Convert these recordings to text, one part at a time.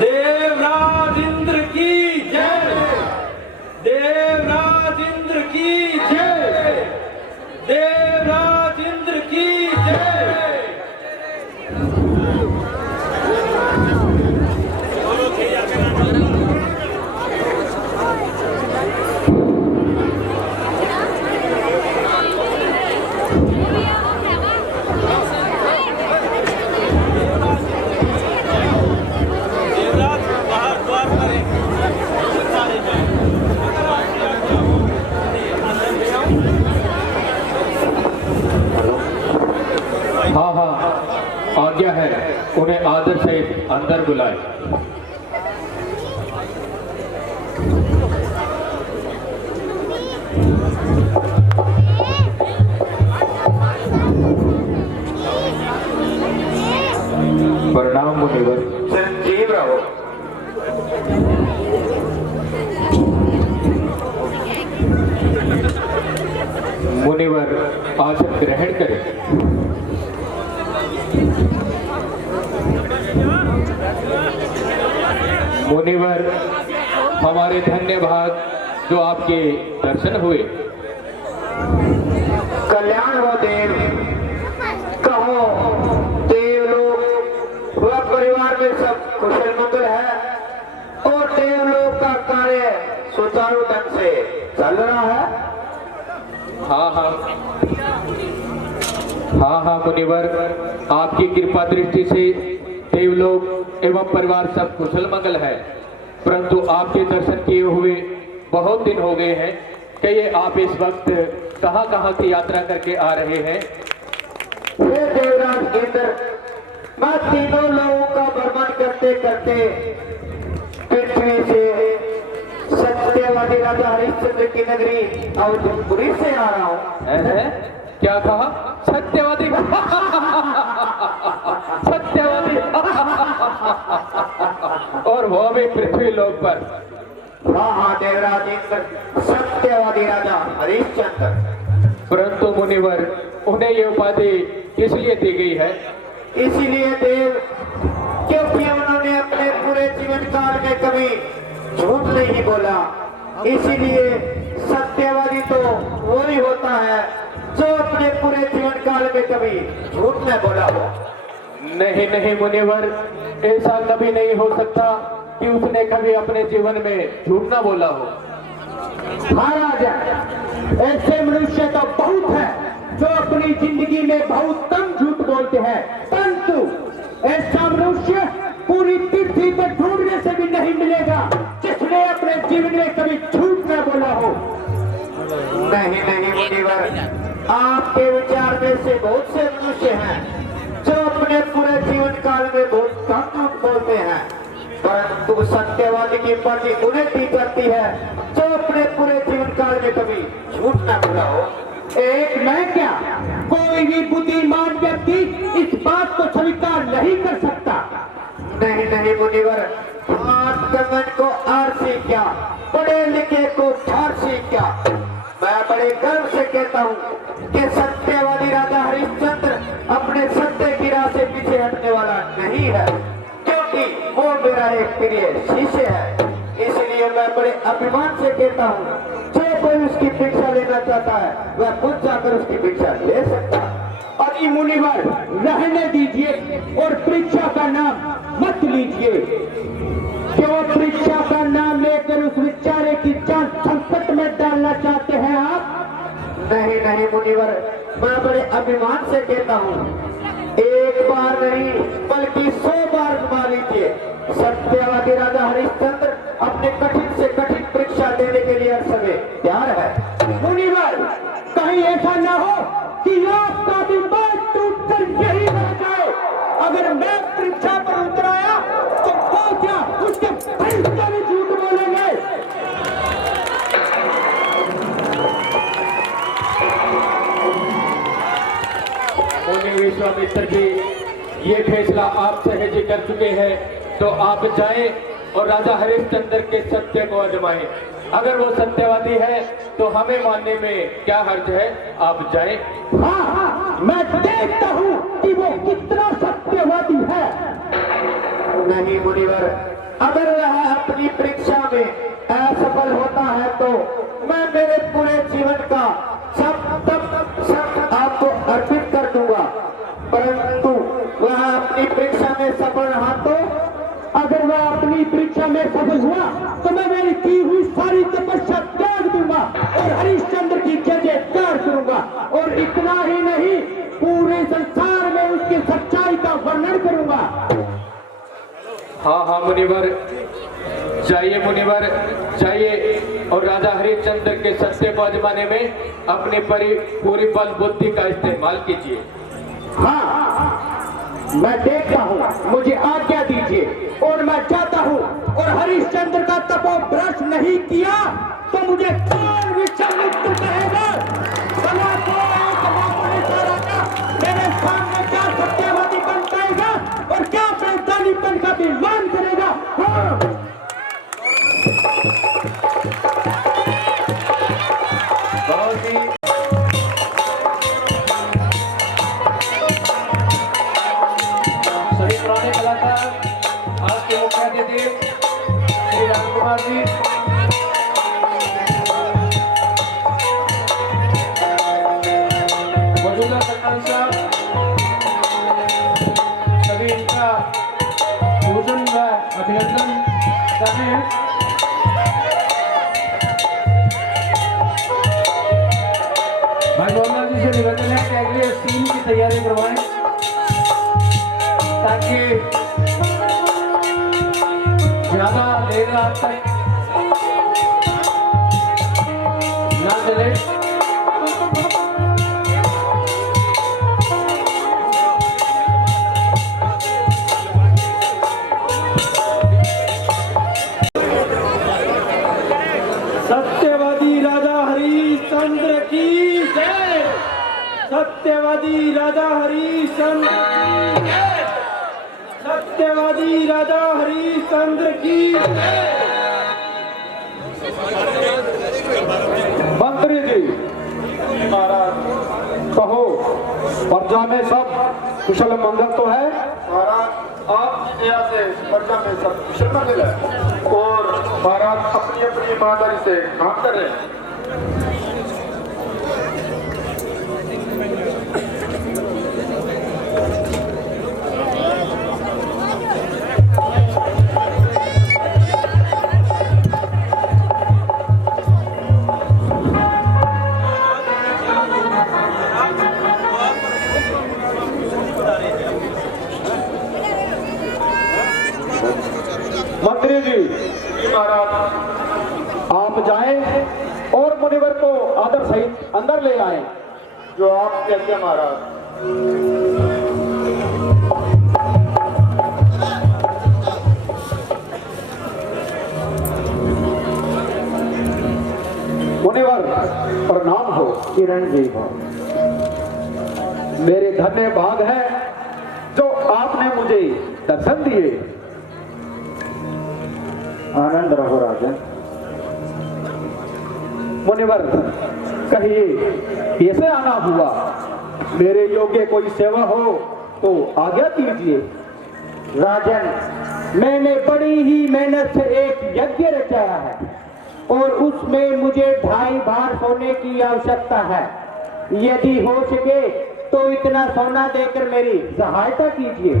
देवराज इंद्र की जय। देवराज इंद्र की जय। देवराज इंद्र की जय। हाँ हाँ, आज्ञा है, उन्हें आदर से अंदर बुलाए। प्रणाम मुनिवर। संजीव रहो। मुनिवर आसन ग्रहण करें। मुनिवर, हमारे धन्यवाद जो आपके दर्शन हुए। कल्याण हो देव। कहो देवलोक व परिवार में सब कुशल मंगल है और देवलोक का कार्य सुचारू ढंग से चल रहा है। हाँ हाँ हाँ हाँ मुनिवर, आपकी कृपा दृष्टि से देवलोक एवं परिवार सब कुशल मंगल है, परंतु आपके दर्शन किए हुए बहुत दिन हो गए हैं। कहिए आप इस वक्त कहाँ कहाँ की यात्रा करके आ रहे हैं? हे देवराज इंद्र, मैं तीनों लोगों का भ्रमण करते करते पृथ्वी से सत्यवादी राजा हरिश्चंद्र की नगरी अवधपुरी से आ रहा हूँ। क्या कहा? सत्यवादी? सत्यवादी? और वो भी पृथ्वी लोक पर? हाँ हाँ देवराज इंद्र, सत्यवादी राजा हरिश्चंद्र। परंतु मुनिवर, उन्हें ये उपाधि किस लिए दी गई है? इसीलिए देव, क्योंकि उन्होंने अपने पूरे जीवन काल में कभी झूठ नहीं बोला। इसीलिए सत्यवादी तो वो ही होता है जो अपने पूरे जीवन काल में कभी झूठ न बोला हो। नहीं नहीं मुनिवर, ऐसा कभी नहीं हो सकता कि उसने कभी अपने जीवन में झूठ ना बोला हो। महाराजा, ऐसे मनुष्य तो बहुत है जो अपनी जिंदगी में बहुत कम झूठ बोलते हैं, परंतु ऐसा मनुष्य पूरी पृथ्वी पर ढूंढने से भी नहीं मिलेगा जिसने अपने जीवन में कभी झूठ न बोला हो। नहीं नहीं मुनिवर, आपके विचार में से बहुत से मनुष्य हैं जो अपने पूरे जीवन काल में बहुत कम झूठ बोलते हैं, परंतु सत्यवादी की उपाधि उन्हें दी जाती है जो अपने पूरे जीवन काल में कभी झूठ न बोला हो। एक मैं क्या, कोई भी बुद्धिमान व्यक्ति इस बात को स्वीकार नहीं कर सकता। नहीं नहीं मुनिवर, हाथ गगन को आरसी क्या, पढ़े लिखे को फारसी क्या। मैं बड़े गर्व से कहता हूँ कि सत्यवादी राजा हरिश्चंद्र अपने सत्य की राह से पीछे हटने वाला नहीं है, क्योंकि वो मेरा एक प्रिय शिष्य है। इसलिए मैं बड़े अभिमान से कहता हूँ, जो कोई उसकी भिक्षा लेना चाहता है वह खुद जाकर उसकी भिक्षा ले सकता है। और ये मुनिवर रहने दीजिए और परीक्षा का नाम मत लीजिए। क्यों परीक्षा का नाम लेकर उस बेचारे की जान संकट में डालना चाहते हैं आप? नहीं नहीं मुनिवर, मैं बड़े अभिमान से कहता हूँ, एक बार नहीं बल्कि 100 बार घुमा लीजिए। सत्यवादी राजा हरिश्चंद्र अपने कठिन से कठिन परीक्षा देने के लिए हर समय तैयार है। मुनिवर, कहीं ऐसा न हो कि आपका भी बात टूटकर यही रह जाए। अगर मैं परीक्षा पर उतर आया तो वो क्या उसके परीक्षा में झूठ बोलेंगे? मुनि विश्वामित्र जी, ये फैसला आप सहज कर चुके हैं, तो आप जाएं और राजा हरिश्चंद्र के सत्य को आजमाएं। अगर वो सत्यवादी है तो हमें मानने में क्या हर्ज है, आप जाएं। हाँ हाँ, मैं देखता हूँ कि वो कितना सत्यवादी है। नहीं मुनिवर, अगर वह अपनी परीक्षा में असफल होता है तो मैं मेरे पूरे जीवन का सब आपको अर्पित कर दूंगा। परंतु वह अपनी परीक्षा में सफल रहा तो अगर वह अपनी परीक्षा में सफल हुआ तो मैं मेरी की हुई सारी तपस्या त्याग दूंगा और हरिश्चंद्र की जय जयकार करूंगा। और इतना ही नहीं, पूरे संसार में उसकी सच्चाई का वर्णन करूंगा। हाँ हाँ मुनिवर, जाइए मुनिवर जाइए और राजा हरिश्चंद्र के सत्य को आजमाने में अपनी पूरी बल बुद्धि का इस्तेमाल कीजिए। हाँ, मैं देखता हूँ, मुझे आज्ञा दीजिए और मैं जाता हूँ। और हरिश्चंद्र का तपोभ्रष्ट नहीं किया तो मुझे कौन विश्वामित्र कहेगा? भला कोई समापन राजा मेरे सामने क्या सत्यवादी बन पाएगा और क्या अपने दानीपन का विमान करेगा? हाँ। बहुत ही सभी पुराने कलाकार, आज के मुख्य अतिथि श्री राम कुमार जी, मौजूदा सरपंच साहब, सभी इनका पूजन व अभिनंदन करते हैं। भाई मोहम्मद जी से निवेदन है कि अगले सीन की तैयारी करवाएं ताकि ज्यादा देर रात तक ना चले। सत्यवादी राजा हरिश्चंद्र की जय। सत्यवादी राजा हरिश्चंद्र की जय। सत्यवादी राजा हरिश्चंद्र की जय। मंत्री जी महाराज, कहो प्रजा में सब कुशल मंगल तो है? महाराज, आपकी दया से प्रजा में सब कुशल मंगल है और महाराज अपनी अपनी ईमानदारी से काम कर रहे हैं। मंत्री जी महाराज, आप जाएं और मुनिवर को आदर सहित अंदर ले आए। जो आपकी आज्ञा महाराज। मुनिवर प्रणाम हो। किरण जी हो। मेरे धन्य भाग है जो आपने मुझे दर्शन दिए। आनंद रहो राजन। मुनिवर कहिए कैसे आना हुआ? मेरे योग्य कोई सेवा हो तो आज्ञा कीजिए। राजन, मैंने बड़ी ही मेहनत से एक यज्ञ रचाया है और उसमें मुझे 2.5 भार सोने की आवश्यकता है। यदि हो सके तो इतना सोना देकर मेरी सहायता कीजिए।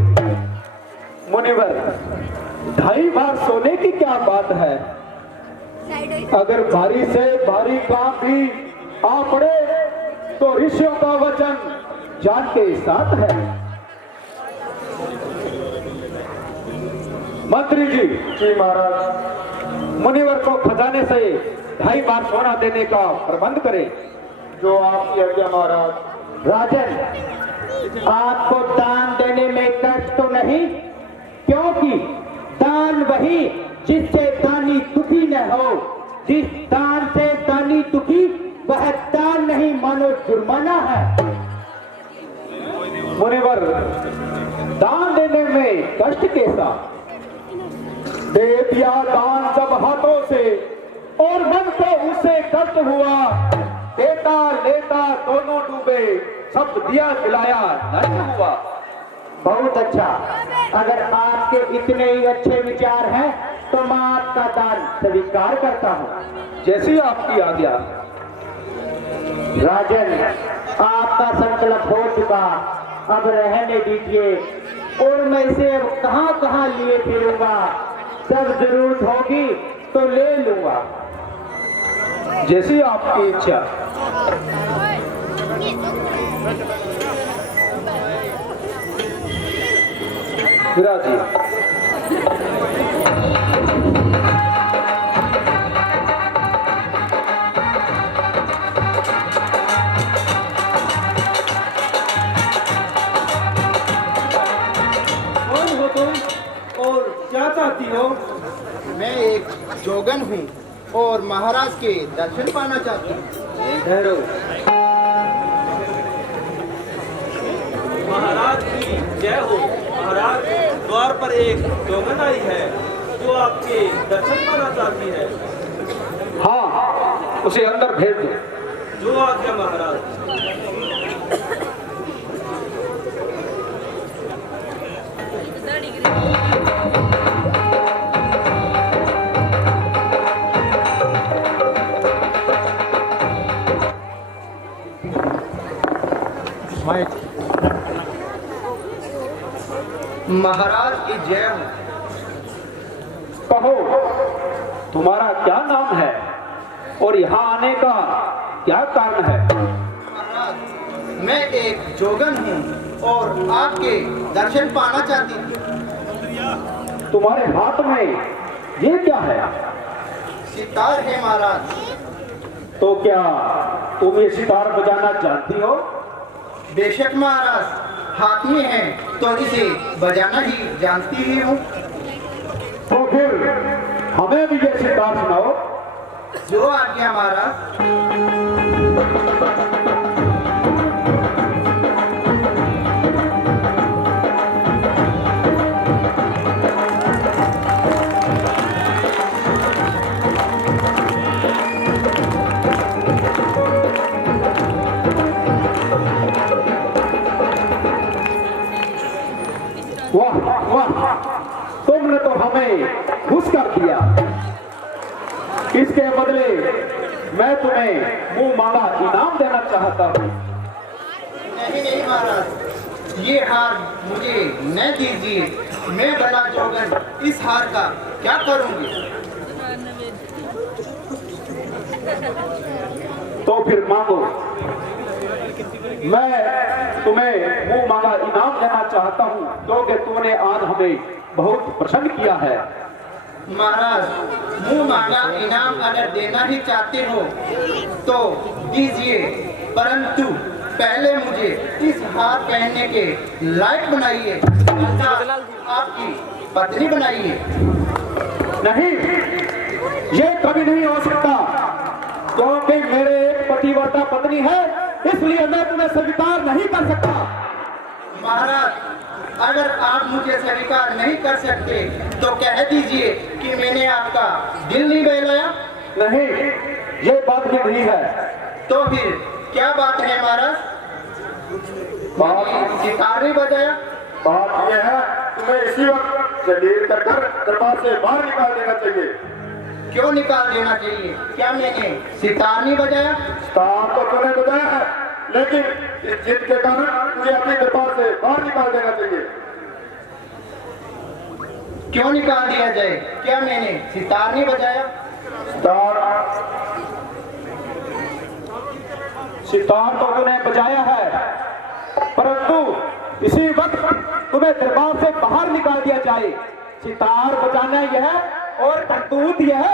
मुनिवर 2.5 भार सोने की क्या बात है? अगर भारी से भारी काम भी आ पड़े तो ऋषियों का वचन जान के साथ है। मंत्री जी महाराज, मुनिवर को खजाने से 2.5 भार सोना देने का प्रबंध करें। जो आपकी आज्ञा महाराज। राजन, आपको दान देने में कष्ट तो नहीं, क्योंकि दान वही जिससे दानी दुखी न हो। जिस दान से दानी दुखी वह दान नहीं मानो जुर्माना है। मुनिवर दान देने में कष्ट कैसा? दे दिया दान जब हाथों से और मन को उसे कष्ट हुआ। देता लेता दोनों डूबे, सब दिया जलाया नष्ट हुआ। बहुत अच्छा। अगर आपके इतने ही अच्छे विचार हैं तो मैं आपका दान स्वीकार करता हूँ। जैसी आपकी आज्ञा। राजन, आपका संकल्प हो चुका, अब रहने दीजिए और मैं इसे अब कहाँ कहाँ लिए फिरूंगा, जब जरूरत होगी तो ले लूंगा। जैसी आपकी इच्छा। विराज जी, कौन हो तुम और क्या चाहती हो? मैं एक जोगन हूँ और महाराज के दर्शन पाना चाहता हूँ। ठहरो। महाराज की जय हो। महाराज, द्वार पर एक जोगन आई है जो आपके दर्शन पाना चाहती है। हाँ, उसे अंदर भेज दो। जो आज्ञा महाराज। महाराज की जय हो। कहो, तुम्हारा क्या नाम है और यहाँ आने का क्या कारण है? महाराज, मैं एक जोगन हूँ और आपके दर्शन पाना चाहती हूँ। तुम्हारे हाथ में ये क्या है? सितार है महाराज। तो क्या तुम ये सितार बजाना जानती हो? बेशक महाराज, हाथ में है तो इसे बजाना ही जानती ही हूँ। तो फिर हमें भी ये सितार सुनाओ। जो आज्ञा महाराज। वाह वाह, तुमने तो हमें खुश कर दिया। इसके बदले मैं तुम्हें मुंह मांगा इनाम देना चाहता हूँ। नहीं नहीं महाराज, ये हार मुझे न दीजिए। मैं बड़ा जोगन इस हार का क्या करूँगी? तो फिर मांगो। मैं तुम्हें मुंह मांगा इनाम देना चाहता हूँ क्योंकि तुमने आज हमें बहुत प्रसन्न किया है। महाराज, मुंह मांगा इनाम अगर देना ही चाहते हो तो दीजिए, परंतु पहले मुझे इस हार पहनने के लायक बनाइए, आपकी पत्नी बनाइए। नहीं, ये कभी नहीं हो सकता क्योंकि मेरे एक पतिव्रता पत्नी है, इसलिए मैं तुम्हें स्वीकार नहीं कर सकता। महाराज, अगर आप मुझे स्वीकार नहीं कर सकते तो कह दीजिए कि मैंने आपका दिल नहीं बहलाया। नहीं, ये बात भी नहीं है। तो फिर क्या बात है महाराज? बात सितार नहीं बजाया? बात यह है, तुम्हें इसी वक्त जलील कर दरबार से बाहर निकाल देना चाहिए। क्यों निकाल देना चाहिए? क्या मैंने सितार नहीं बजाया? सितार तो तूने बजाया है, लेकिन इस जिद के कारण तुझे अपने दरबार से बाहर निकाल देना चाहिए। क्यों निकाल दिया जाए? क्या मैंने सितार नहीं बजाया? सितार तो तूने बजाया है, परंतु इसी वक्त तुम्हें दरबार से बाहर निकाल दिया जाए। सितार बजाना यह और करतूत यह।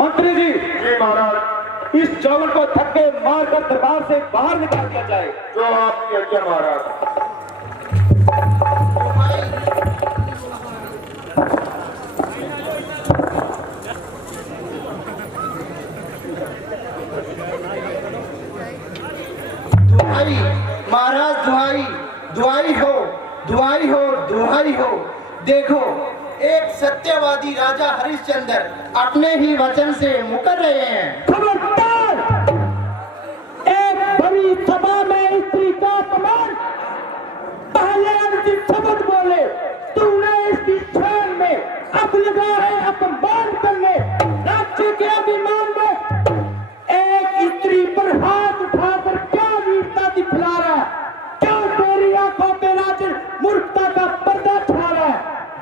मंत्री जी, महाराज, इस जोगन को धक्के मारकर दरबार से बाहर निकाल दिया जाए। जो आपकी आज्ञा महाराज। दुहाई महाराज, दुहाई, दुहाई हो, दुहाई हो, दुहाई हो। देखो, एक सत्यवादी राजा हरिश्चंद्र अपने ही वचन से मुकर रहे हैं। खबरदार! एक बड़ी सभा में स्त्री का अपमान, पहले अंतिम शब्द बोले। तूने इसकी शान में अपने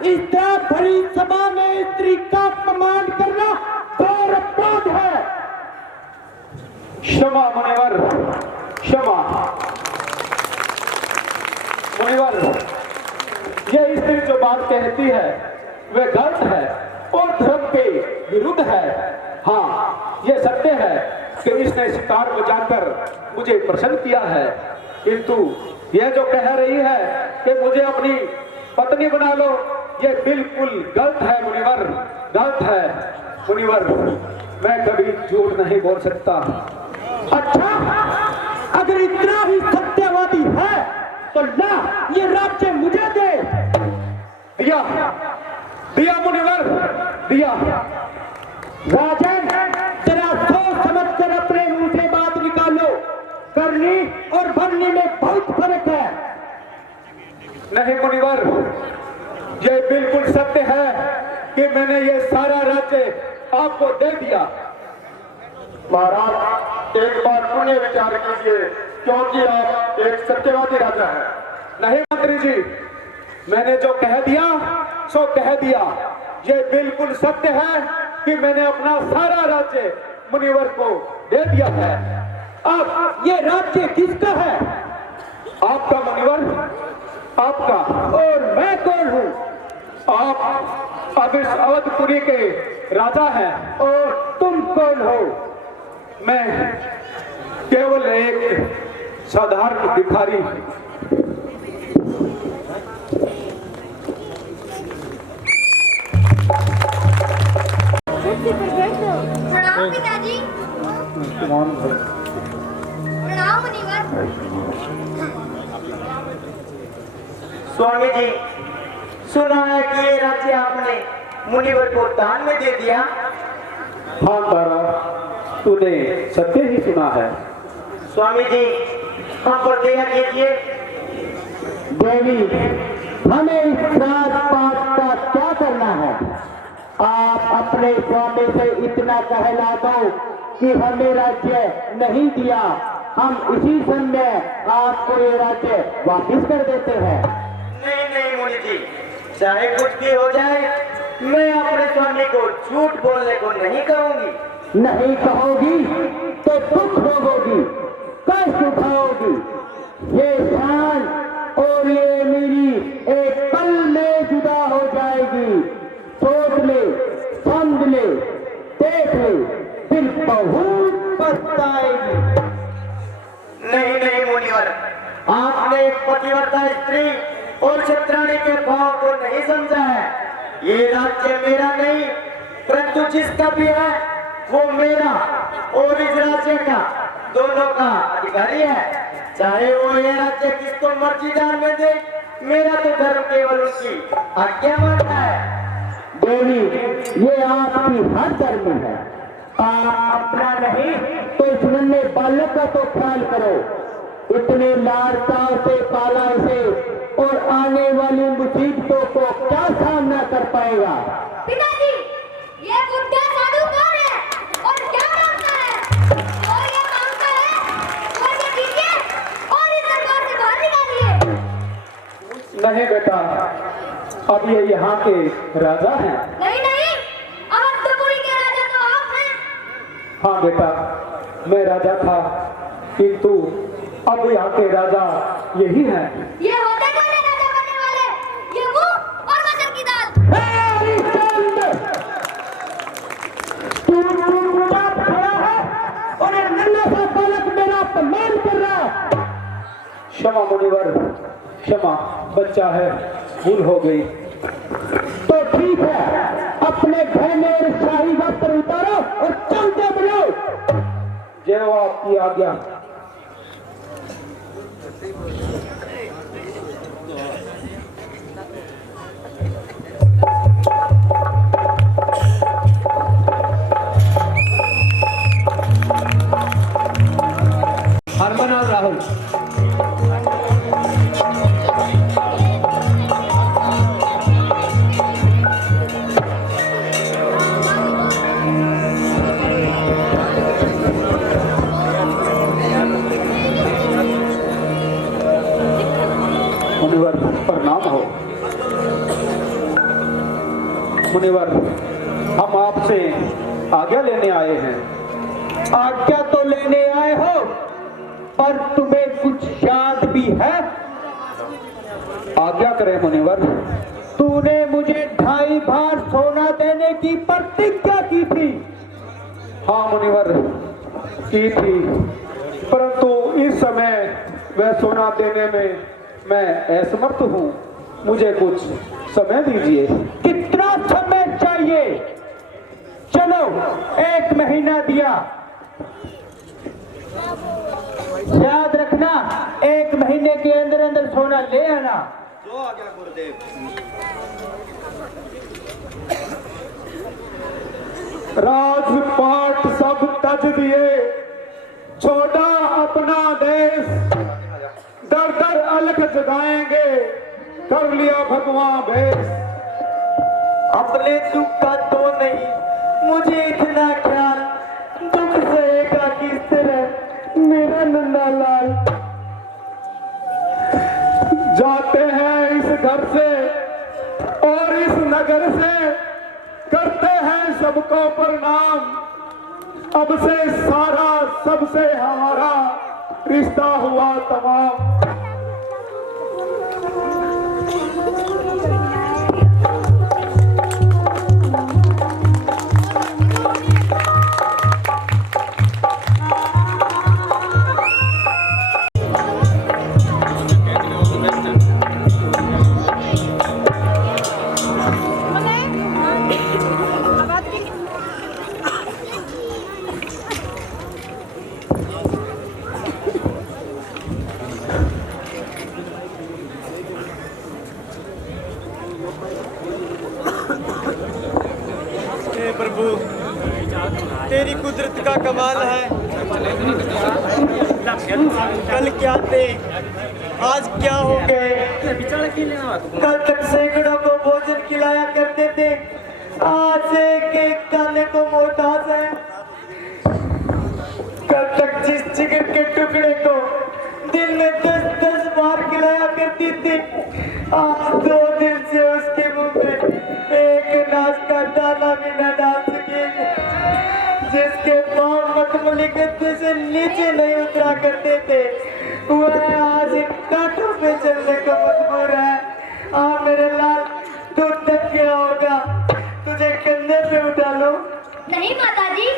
इस तरह भरी सभा में स्त्री का अपमान करना घोर अपराध है। क्षमा मुनिवर, क्षमा मुनिवर। ये स्त्री जो बात कहती है वह गलत है और धर्म के विरुद्ध है। हाँ, ये सत्य है कि इसने शिकार में जाकर मुझे प्रसन्न किया है, किंतु यह जो कह रही है कि मुझे अपनी पत्नी बना लो, ये बिल्कुल गलत है मुनिवर, गलत है मुनिवर। मैं कभी झूठ नहीं बोल सकता। अच्छा, अगर इतना ही सत्यवादी है तो ला ये राज्य मुझे दे। दिया दिया मुनिवर, दिया। राजन, जरा सोच समझ कर अपने मुंह से बात निकालो। करनी और भरनी में बहुत फर्क है। नहीं मुनिवर, ये बिल्कुल सत्य है कि मैंने ये सारा राज्य आपको दे दिया। महाराज, एक बार पुण्य विचार कीजिए, क्योंकि आप एक सत्यवादी राजा हैं। नहीं मंत्री जी, मैंने जो कह दिया सो कह दिया। ये बिल्कुल सत्य है कि मैंने अपना सारा राज्य मुनिवर को दे दिया है। अब ये राज्य किसका है? आपका मुनिवर, आपका। और मैं कौन हूँ? आप अब इस अवधपुरी के राजा हैं। और तुम कौन हो? मैं केवल एक साधारण भिखारी। प्रणाम पिताजी। प्रणाम मुनिवर। स्वामी जी, सुना है कि ये राज्य आपने मुनिवर को दान में दे दिया। हाँ तारा, तूने सत्य ही सुना है। स्वामी जी, हम पर दया कीजिए। देवी, हमें इस राजपाट का क्या करना है? आप अपने स्वामी से इतना कहला दो कि हमें राज्य नहीं दिया, हम इसी समय आपको ये राज्य वापस कर देते हैं। नहीं नहीं मुनि जी, चाहे कुछ भी हो जाए, मैं अपने स्वामी को झूठ बोलने को नहीं कहूंगी। नहीं कहोगी तो दुख भोगोगी, कष्ट उठाओगी। ये शान और ये मेरी एक पल में जुदा हो जाएगी। सोच ले, समझ ले, देख ले, फिर बहुत पछताएगी। नहीं नहीं मुनिवर, आपने एक पतिव्रता स्त्री और क्षत्राणी के भाव को नहीं समझा है। ये राज्य मेरा नहीं, परंतु जिसका भी है वो मेरा और इस राज्य का दोनों का अधिकारी है। चाहे वो ये राज्य किसको मर्जी दान में दे, मेरा तो धर्म केवल उसकी आज्ञा मानता है। देवी, ये आपकी हर धर्म है। आप अपना नहीं तो इस नन्हे बालक का तो ख्याल करो। इतने लाड़ता से पाला इसे और आने वाली मुसीबतों को क्या सामना कर पाएगा? पिताजी, ये बुढ़ा साधु कौन है और क्या मांगता है? और ये मांगता है, और ये कीजिए और इस दरबार से बाहर निकालिए। नहीं बेटा, अब ये यहाँ के राजा हैं। नहीं नहीं, अवधपुरी के राजा तो आप हैं। हाँ बेटा, मैं राजा था, किंतु अब यहाँ के राजा यही हैं। ये होते कौन है राजा बनने वाले? ये मुंह और मटर की दाल। तू चुपचाप खड़ा है और ये नन्हा सा बालक मेरा अपमान कर रहा है। क्षमा मुनिवर, क्षमा, बच्चा है, भूल हो गई। तो ठीक है, अपने गहने और शाही वस्त्र उतारो और चलते बनो। जय हो आपकी आज्ञा। हरमन और राहुल, मुनिवर प्रणाम हो। मुनिवर, हम आपसे आज्ञा लेने आए हैं। आज्ञा तो लेने आए हो, पर तुम्हें कुछ याद भी है? आज्ञा करें मुनिवर। तूने मुझे 2.5 भार सोना देने की प्रतिज्ञा की थी। हाँ मुनिवर, की थी, परंतु इस समय वह सोना देने में मैं असमर्थ हूँ। मुझे कुछ समय दीजिए। कितना समय चाहिए? चलो, 1 महीना दिया। याद रखना, 1 महीने के अंदर अंदर सोना ले आना। जो आ गया गुरुदेव। राजपाट सब तज दिए, छोड़ा अपना देश, दर दर अलख जगाएंगे, कर लिया भगवान भेष। अपने दुख का तो नहीं, मुझे इतना ख्याल, दुख सहेगा किस तरह मेरा नन्ना लाल। जाते हैं इस घर से और इस नगर से, करते हैं सबको प्रणाम। अब से सारा सबसे हमारा रिश्ता हुआ तमाम। प्रभु, तेरी कुदरत का कमाल है। कल क्या थे, आज क्या हो गए। कल तक सैकड़ों को भोजन खिलाया करते थे, आज एक खाने को मोहताज है। कल तक जिस चिकन के टुकड़े को दिन में 10-10 बार खिलाया करती थी, आज 2 दिन से उसके मुंह में एक अनाज का दाना भी न डाल सकेंगे। जिसके पांव मखमली गद्दे से नीचे नहीं उतरा करते थे, वह आज इन कांटों पे चलने को मजबूर है। मेरे लाल, तू तक क्या होगा, तुझे कंधे पे उठा लो। नहीं माताजी,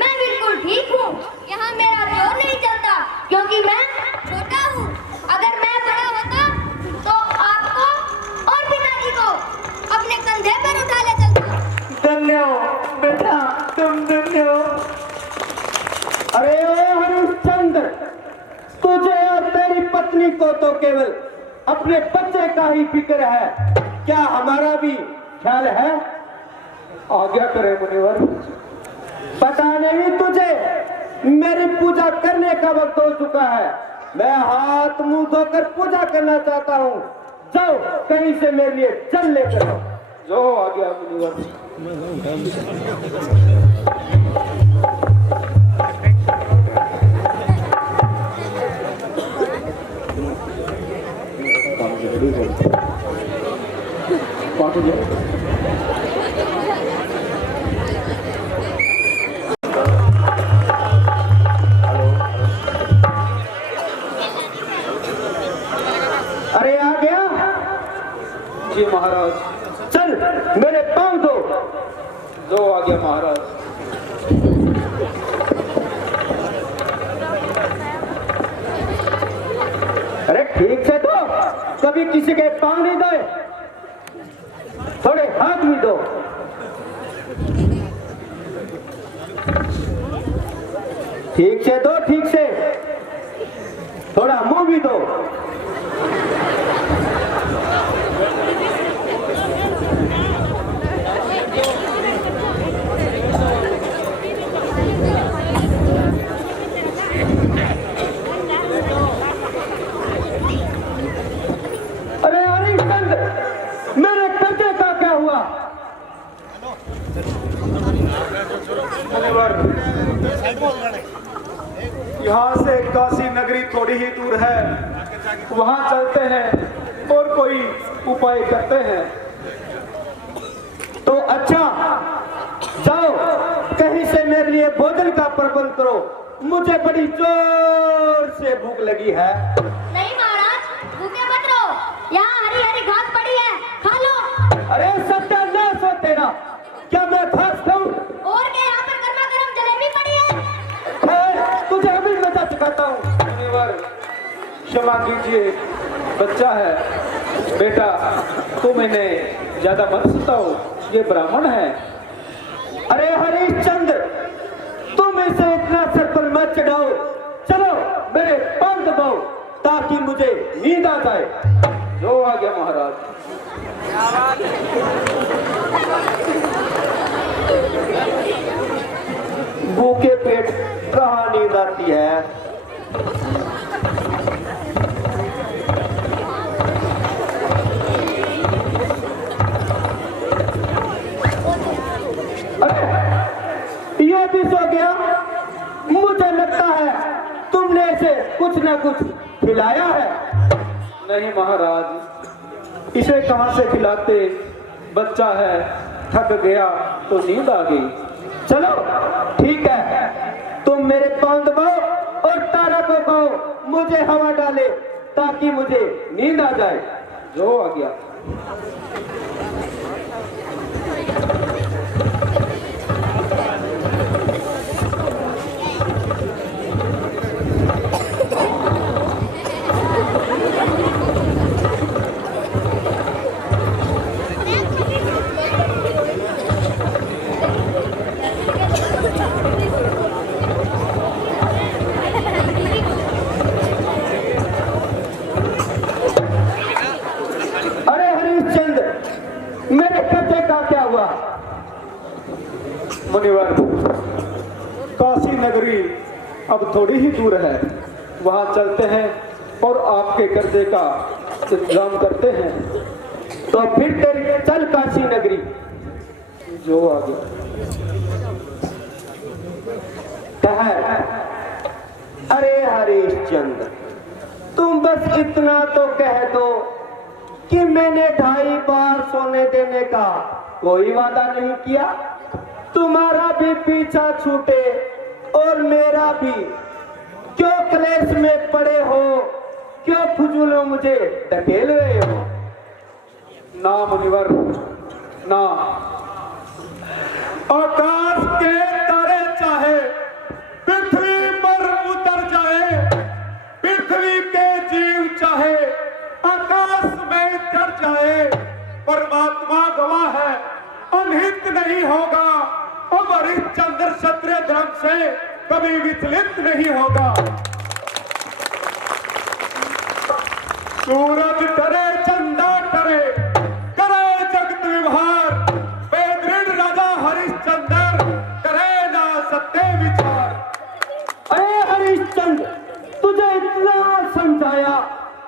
मैं बिल्कुल ठीक हूँ। यहाँ मेरा जोर नहीं चलता, क्योंकि मैं छोटा हूँ। अगर मैं बड़ा होता तो आपको और पिताजी को अपने कंधे पर उठा ले चलता। धन्य हो बेटा, तुम धन्य हो। अरे हरिश्चंद्र, तुझे और तेरी पत्नी को तो केवल अपने बच्चे का ही फिक्र है, क्या हमारा भी ख्याल है? आज्ञा करें मुनिवर। पता नहीं तुझे, मेरी पूजा करने का वक्त हो चुका है। मैं हाथ मुंह धोकर पूजा करना चाहता हूँ। जाओ, कहीं से मेरे लिए जल लेकर आओ। जो आज्ञा मुनिवर। अरे आ गया? जी महाराज। चल, मेरे पाँव दो। जो आज्ञा महाराज। अरे ठीक से दो, कभी किसी के पाँव नहीं दे, थोड़े हाथ भी दो। ठीक से दो, ठीक से, थोड़ा मुंह भी दो। अरे हरिश्चंद्र, मेरे कर्जे का क्या हुआ? यहाँ से काशी नगरी थोड़ी ही दूर है, वहाँ चलते हैं और कोई उपाय करते हैं। तो अच्छा, जाओ कहीं से मेरे लिए भोजन का प्रबंध करो, मुझे बड़ी जोर से भूख लगी है। नहीं महाराज, भूखे मत रहो, यहाँ हरी हरी घास पड़ी है, खा लो। अरे सत्यानाश हो तेरा, क्या मैं घास खाऊं? और क्या, यहाँ पर गर्मा गर्म जलेबी पड़ी है। खैर, तुझे अभी मजा सिखाता हूँ। मुनिवर क्षमा कीजिए, बच्चा है। बेटा तुम इन्हें ज्यादा मत सताओ, ये ब्राह्मण है। अरे हरिश्चंद्र, तुम इसे इतना सर पर मत चढ़ाओ, चलो मेरे पांव दबाओ ताकि मुझे नींद आ जाए। जो आ गया महाराज। भूखे पेट कहाँ नींद आती है? अरे ये भी सो गया। मुझे लगता है तुमने इसे कुछ न कुछ खिलाया है। नहीं महाराज, इसे कहां से खिलाते, बच्चा है, थक गया तो नींद आ गई। चलो ठीक है, तुम मेरे पांव दबाओ और तारा को कहो मुझे हवा डाले ताकि मुझे नींद आ जाए। जो आ गया। अरे हरिश्चंद्र, मेरे कब्जे का क्या हुआ? मुनिवर, काशी नगरी अब थोड़ी ही दूर है, वहां चलते हैं और आपके कर्जे का इंतजाम करते हैं। तो फिर तेरी चल काशी नगरी। जो आ गया। ठहर। अरे हरिश्चंद्र, तुम बस इतना तो कह दो कि मैंने 2.5 बार सोने देने का कोई वादा नहीं किया। तुम्हारा भी पीछा छूटे और मेरा भी। क्यों क्लेश में पड़े हो, क्यों फजूलो मुझे धकेल रहे हो? ना मुनिवर ना। आकाश के तारे चाहे पृथ्वी पर उतर जाए, पृथ्वी के जीव चाहे आकाश में चढ़ जाए, परमात्मा गवाह है अनहित नहीं होगा। अब हरिश्चंद्र क्षत्रिय धर्म से कभी विचलित नहीं होगा। सूरज डरे चंदा डरे, करे जगत विभार, बेदृढ़ राजा हरिश्चंद्र करे ना सत्य विचार। अरे हरिश्चंद्र, तुझे इतना समझाया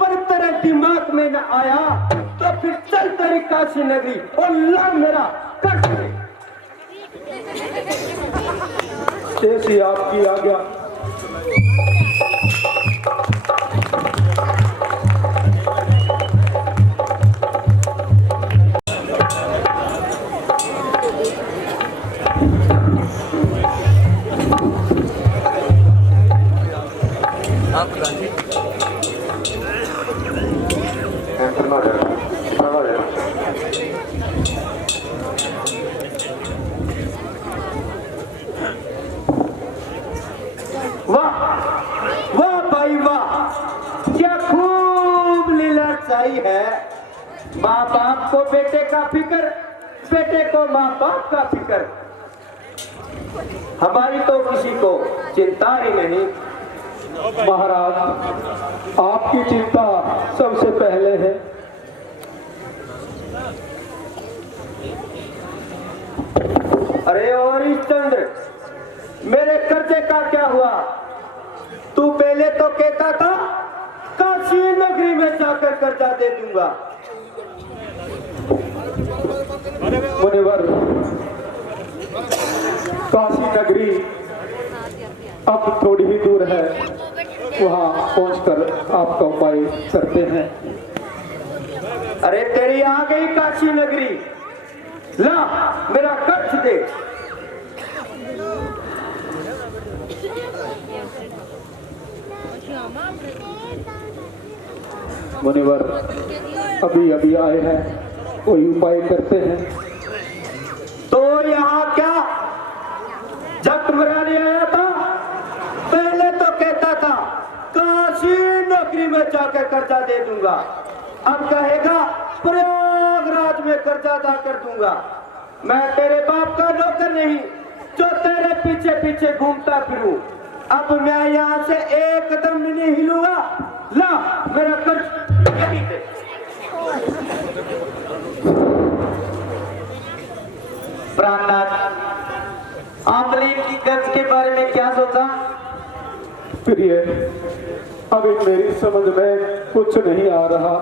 पर तेरे दिमाग में न आया, तो फिर चल तेरी काशी नगरी और ला मेरा कष्ट। जैसी आपकी आज्ञा। वाह वाह भाई वाह, क्या खूब लीला रचाई है। माँ बाप को बेटे का फिक्र, बेटे को माँ बाप का फिक्र। हमारी तो किसी को चिंता ही नहीं। महाराज, आपकी चिंता सबसे पहले है। अरे और हरिश्चंद्र, मेरे कर्जे का क्या हुआ? तू पहले तो कहता था काशी नगरी में जाकर कर्जा दे दूंगा। मुनिवर, काशी नगरी अब थोड़ी ही दूर है, वहां पहुंचकर आपका उपाय करते हैं। अरे तेरी आ गई काशी नगरी, ला मेरा कर्ज दे। मुनिवर अभी अभी आए हैं, कोई उपाय करते हैं। तो यहाँ क्या जट मराने आया था? पहले तो कहता था काशी नौकरी में जाकर कर्जा दे दूंगा, अब कहेगा प्रयागराज में कर्जा अदा कर दूंगा। मैं तेरे बाप का नौकर नहीं जो तेरे पीछे पीछे घूमता फिरूं। अब मैं यहाँ से एक कदम भी नहीं हिलूंगा। ला मेरा कर्ज यही दे। प्राणनाथ, आपने इनकी कर्ज के बारे में क्या सोचा? प्रिय, अभी मेरी समझ में कुछ नहीं आ रहा।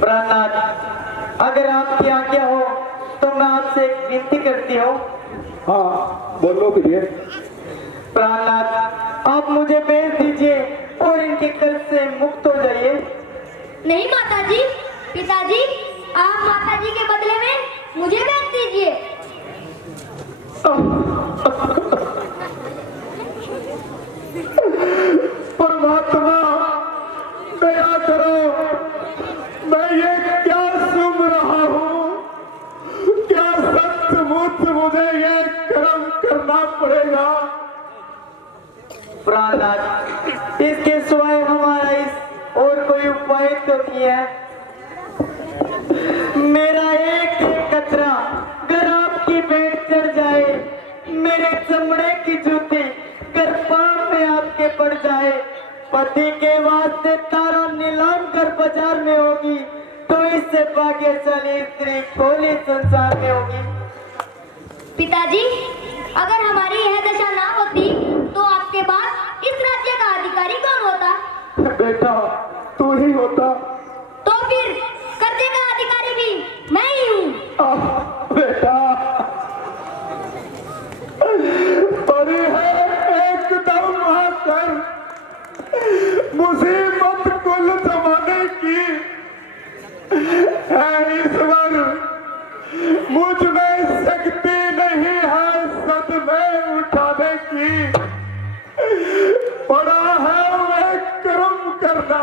प्राणनाथ, अगर आपकी आज्ञा हो तो मैं आपसे एक विनती करती हूँ। हाँ बोलो प्रिय। प्राणनाथ, आप मुझे भेज दीजिए और इनके कर्ज से मुक्त हो जाइए। नहीं माताजी, पिताजी, आप माताजी के बदले में मुझे भेज दीजिए। परमात्मा दया करो, मैं ये क्या सुन रहा हूँ? क्या सचमुच मुझे ये कर्म करना पड़ेगा? प्राणनाथ, इसके सिवाय हमारा इस और कोई उपाय तो नहीं है। मेरा एक एक कचरा अगर आपकी पेट चढ़ जाए, मेरे चमड़े की जूती अगर पाँव में आपके पड़ जाए, पति के वास्ते तारा नीलाम कर बाजार में होगी तो इससे भाग्यशाली स्त्री कोली संसार में होगी। पिताजी, अगर हमारी यह दशा ना होती तो आपके बाद इस राज्य का अधिकारी कौन होता? बेटा तू ही होता। तो फिर कर्जे का अधिकारी भी मैं ही हूँ। बेटा परी है एकदम आकर मुसीबत कुल जमाने की है ईश्वर, मुझ में शक्ति नहीं है सदमे उठाने की। बड़ा है वह कर्म करना,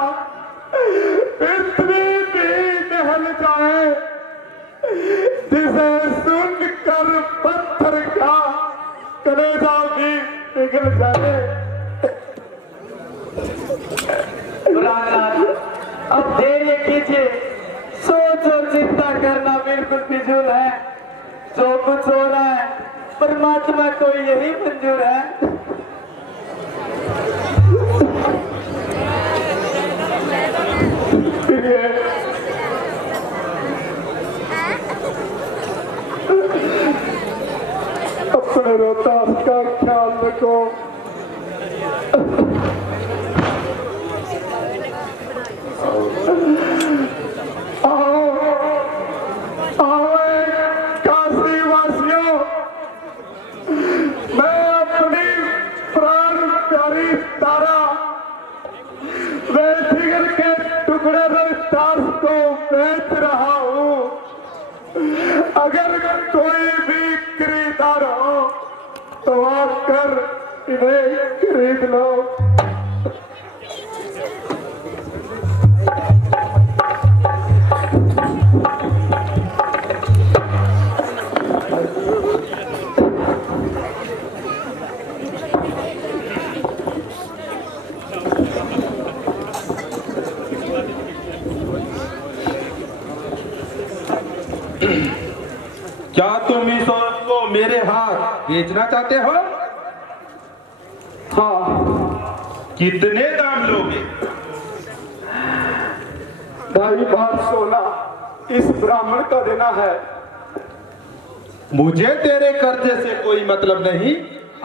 पृथ्वी भी दहल जाए, जिसे सुनकर पत्थर का कलेजा भी पिघल जाए। प्राणनाथ, अब धैर्य कीजिए, सोच और चिंता करना बिल्कुल फिजूल है। जो कुछ हो रहा है परमात्मा को यही मंजूर है। अपने रोहतास का ख्याल रखो। काशी वासियों, मैं अपनी प्राण प्यारी तारा वे जिगर के टुकड़े रोहतास को बेच रहा हूँ। अगर कोई भी खरीदार हो तो आकर इन्हें खरीद लो। क्या तुम इस औरत को मेरे हाथ बेचना चाहते हो? हाँ। कितने दाम लोगे? 2.5 बार सोना इस ब्राह्मण का देना है। मुझे तेरे कर्जे से कोई मतलब नहीं।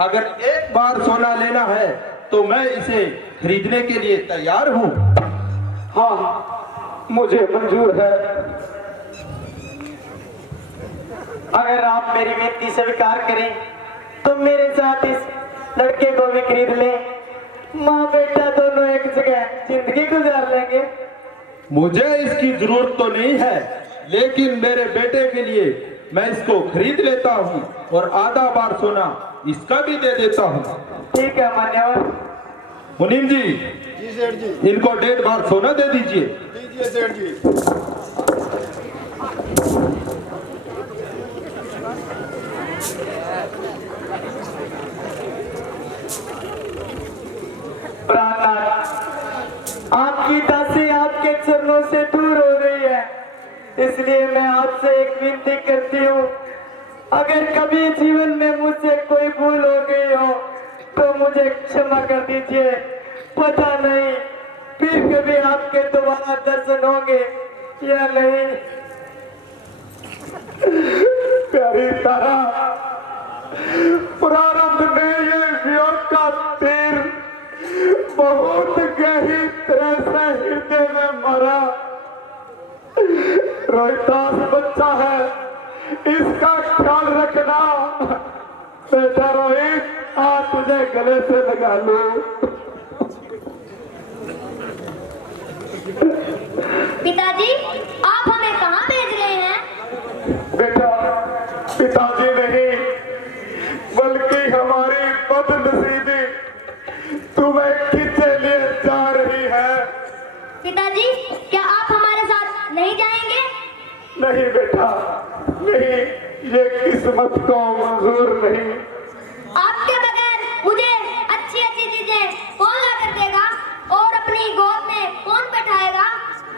अगर 1 बार सोना लेना है तो मैं इसे खरीदने के लिए तैयार हूँ। हाँ मुझे मंजूर है। अगर आप मेरी विनती स्वीकार करें तो मेरे साथ इस लड़के को भी खरीद लें। माँ बेटा दोनों एक जगह जिंदगी गुजार लेंगे। मुझे इसकी जरूरत तो नहीं है, लेकिन मेरे बेटे के लिए मैं इसको खरीद लेता हूँ और आधा बार सोना इसका भी दे देता हूँ। ठीक है मान्यवर। मुनीम जी, जी सेठ जी, इनको 1.5 बार सोना दे दीजिए। दीजिए सेठ जी। प्राणनाथ, आपकी दासी आपके चरणों से दूर हो रही है, इसलिए मैं आपसे एक विनती करती हूँ, अगर कभी जीवन में मुझसे कोई भूल हो गई हो तो मुझे क्षमा कर दीजिए। पता नहीं फिर कभी आपके दोबारा दर्शन होंगे या नहीं। प्यारी तारा, प्रारब्ध ने ये वियोग का तीर बहुत गहरी तरह से हृदय में मारा। रोहितास बच्चा है, इसका ख्याल रखना। बेटा रोहित, आज तुझे गले से लगा लूं। पिताजी, आप हमें कहाँ भेज रहे हैं? बेटा, पिताजी नहीं बल्कि हमारी बदनसीबी तुम्हें खींचे लिए जा रही है। पिताजी, क्या आप हमारे साथ नहीं जाएंगे? नहीं बेटा, नहीं, ये किस्मत को मंजूर नहीं। आपके बगैर मुझे अच्छी अच्छी चीजें कौन ला कर देगा और अपनी गोद में कौन बैठाएगा?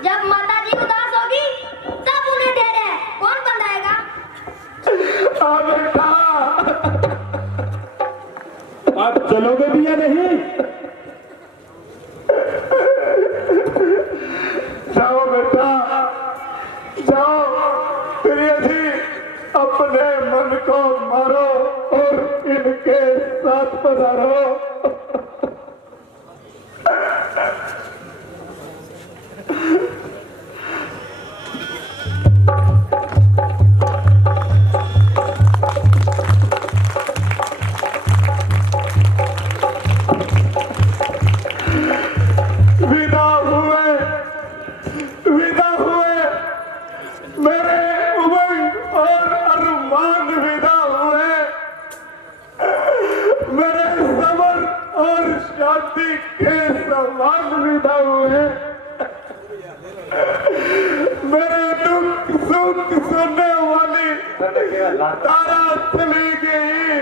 जब माताजी उदास होगी तब उन्हें धैर्य कौन बंधाएगा? बेटा, आप चलोगे भी या नहीं? जाओ बेटा, जाओ। प्रिय जी, अपने मन को मारो और इनके साथ पधारो। विदा हुए मेरे उमंग और अरमान, विदा हुए मेरे सबर और शांति के समान, विदा हुए मेरे दुख सुख सुनने वाली तारा चली गई।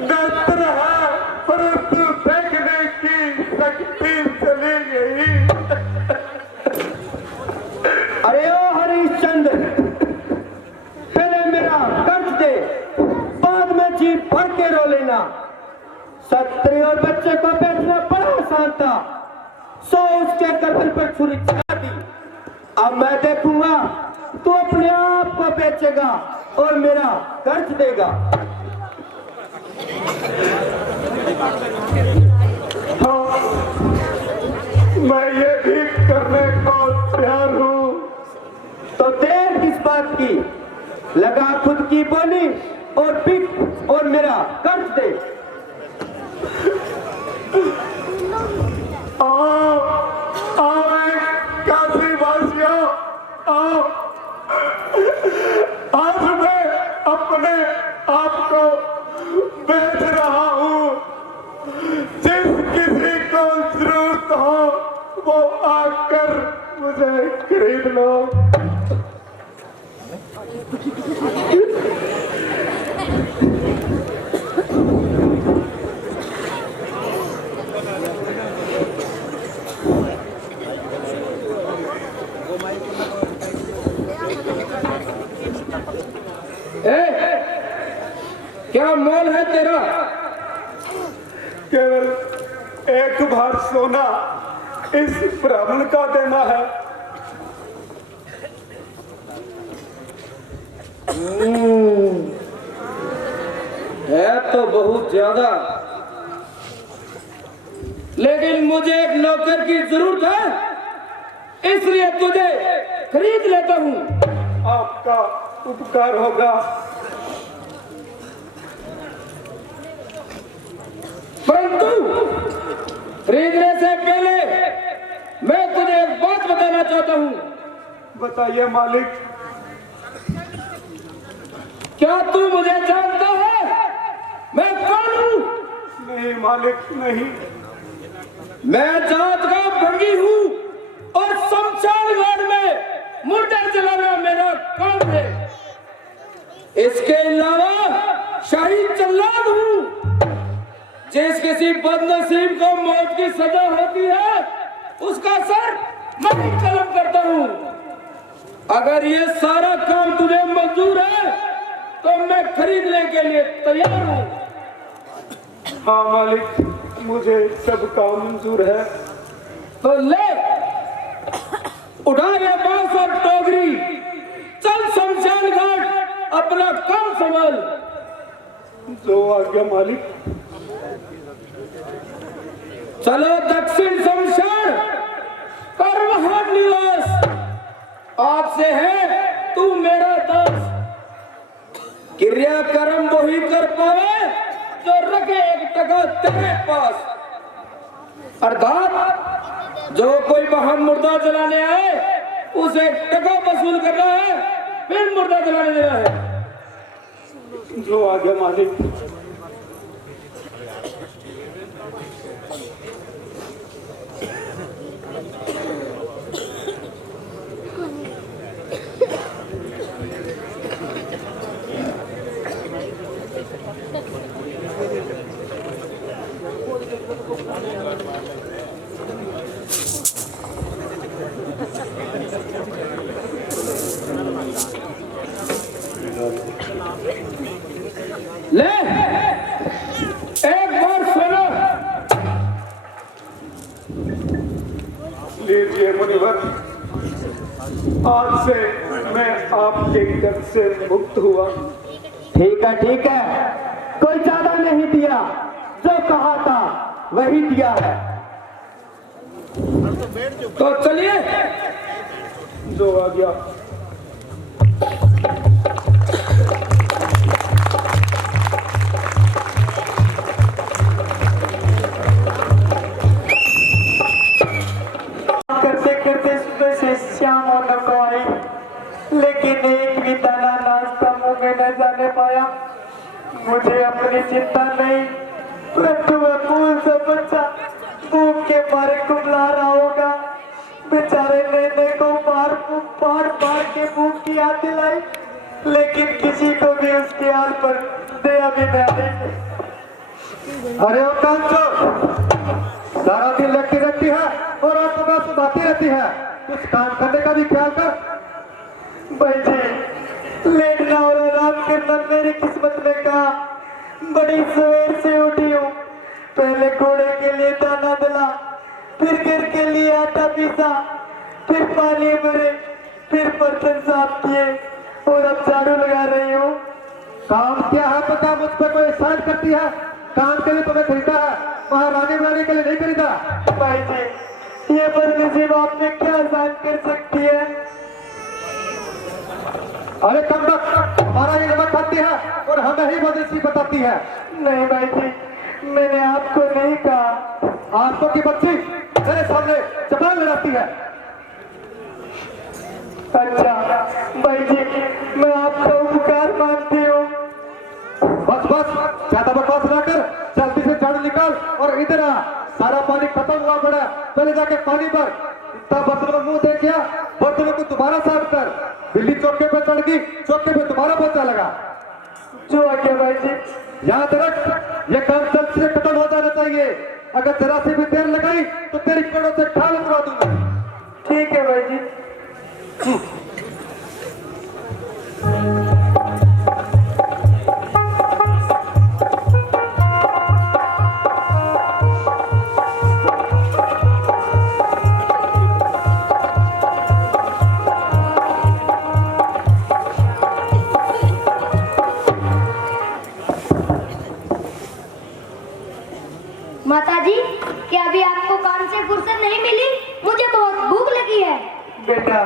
नेत्र है परंतु देखने की शक्ति चली गई। अरे ओ हरिश्चंद्र, पहले मेरा कर्ज दे, बाद में जी भर के रो लेना। सत्री और बच्चे को बेचना बड़ा आसान था, सो उसके गर्दन पर छुरी चला दी। अब मैं देखूंगा तू अपने आप को बेचेगा और मेरा कर्ज देगा। हाँ, मैं ये भी करने को तैयार हूँ। तो देर किस बात की? लगा खुद की बोली और बिक और मेरा कर्ज दे। आओ, आओ काशी वासियों, आओ। आज मैं अपने आप को बेच रहा हूँ। जिस किसी को जरूरत हो वो आकर मुझे खरीद लो। क्या मोल है तेरा? केवल एक बार सोना इस ब्राह्मण का देना है। है तो बहुत ज्यादा, लेकिन मुझे एक नौकर की जरूरत है, इसलिए तुझे खरीद लेता हूँ। आपका उपकार होगा। परंतु खरीदने से पहले मैं तुझे एक बात बताना चाहता हूँ। बताइए मालिक। क्या तू मुझे जानता है? मैं कौन हूँ? नहीं मालिक नहीं। मैं जात का बंगी हूँ और शमशान घाट में मुर्दा जलाना मेरा काम है। इसके अलावा शाही जल्लाद हूँ। जिस किसी बदनसीब को मौत की सजा होती है उसका सर मैं ही कलम करता हूँ। अगर ये सारा काम तुझे मंजूर है तो मैं खरीदने के लिए तैयार हूँ। हाँ मालिक, मुझे सब काम मंजूर है। तो ले उठा ये बांस और टोकरी, चल शमशान घाट अपना काम संभाल। जो आज्ञा मालिक। चलो दक्षिण शमशान कर वहां निवास। आपसे है तू मेरा दास। क्रिया कर्म वही कर पावे जो रखे एक टका तेरे पास। अर्थात जो कोई वहां मुर्दा जलाने आए उसे टका वसूल करना है, फिर मुर्दा जलाने देना है। जो आज्ञा मालिक। ले एक बार सुनो। लीजिए मुनिवर, आज से मैं आपके घर से मुक्त हुआ। ठीक है, कोई ज्यादा नहीं दिया, जो कहा था वही दिया है। तो चलिए। जो आज्ञा। करते करते सुबह से शाम होने को आई, लेकिन एक भी दाना नाश्ता मुंह में न जाने पाया। मुझे अपनी चिंता नहीं, परंतु वह फूल सा बच्चा भूख के मारे कुमला रहा होगा। बेचारे ने को बार के भूख की याद दिलाई, लेकिन किसी को भी उसके हाल पर दया भी नहीं। अरे ओ कांचो, सारा दिन लगती रहती है और आपको बात सुनाती रहती है। कुछ काम करने का भी ख्याल कर। भाई जी, लेटना और आराम करना मेरी किस्मत में कहा। बड़ी सवेर से उठी हूँ, पहले घोड़े के लिए दाना डाला, फिर घर के लिए आटा पीसा, फिर पानी भरे, फिर बर्तन साफ किए और अब झाड़ू लगा रही हूँ। काम क्या है पता मुझ पर कोई एहसान करती है? काम के लिए तुम्हें खरीदा है, महारानी बनाने के लिए नहीं खरीदा। भाई जी, ये बदनसीब आप में क्या एहसान कर सकती है? अरे कम वक्त हमारा ये नमक खाती है और हमें ही बदनसीब बताती है। नहीं भाई जी, मैंने आपको नहीं कहा। आपको की बच्ची मेरे सामने जबान लड़ाती है। अच्छा भाई जी, मैं आपका उपकार मानती हूँ। बस ज्यादा बकवास ना कर, जल्दी से झाड़ू निकाल और इधर आ। सारा पानी खत्म हुआ पड़ा, पहले जाके पानी भर। इतना बर्तन में मुंह देख गया, बर्तनों को दोबारा साफ कर। बिल्ली चौके पे चढ़ गई, चौके पे तुम्हारा पोछा लगा। जो आज्ञा भाई जी। याद रख, ये काम जल्द से खत्म हो जाना चाहिए। अगर जरा सी भी देर लगाई तो तेरी कड़ों से ठाल उतरवा दूंगा। ठीक है भाई जी। माताजी, क्या अभी आपको काम से फुर्सत नहीं मिली? मुझे बहुत भूख लगी है। बेटा,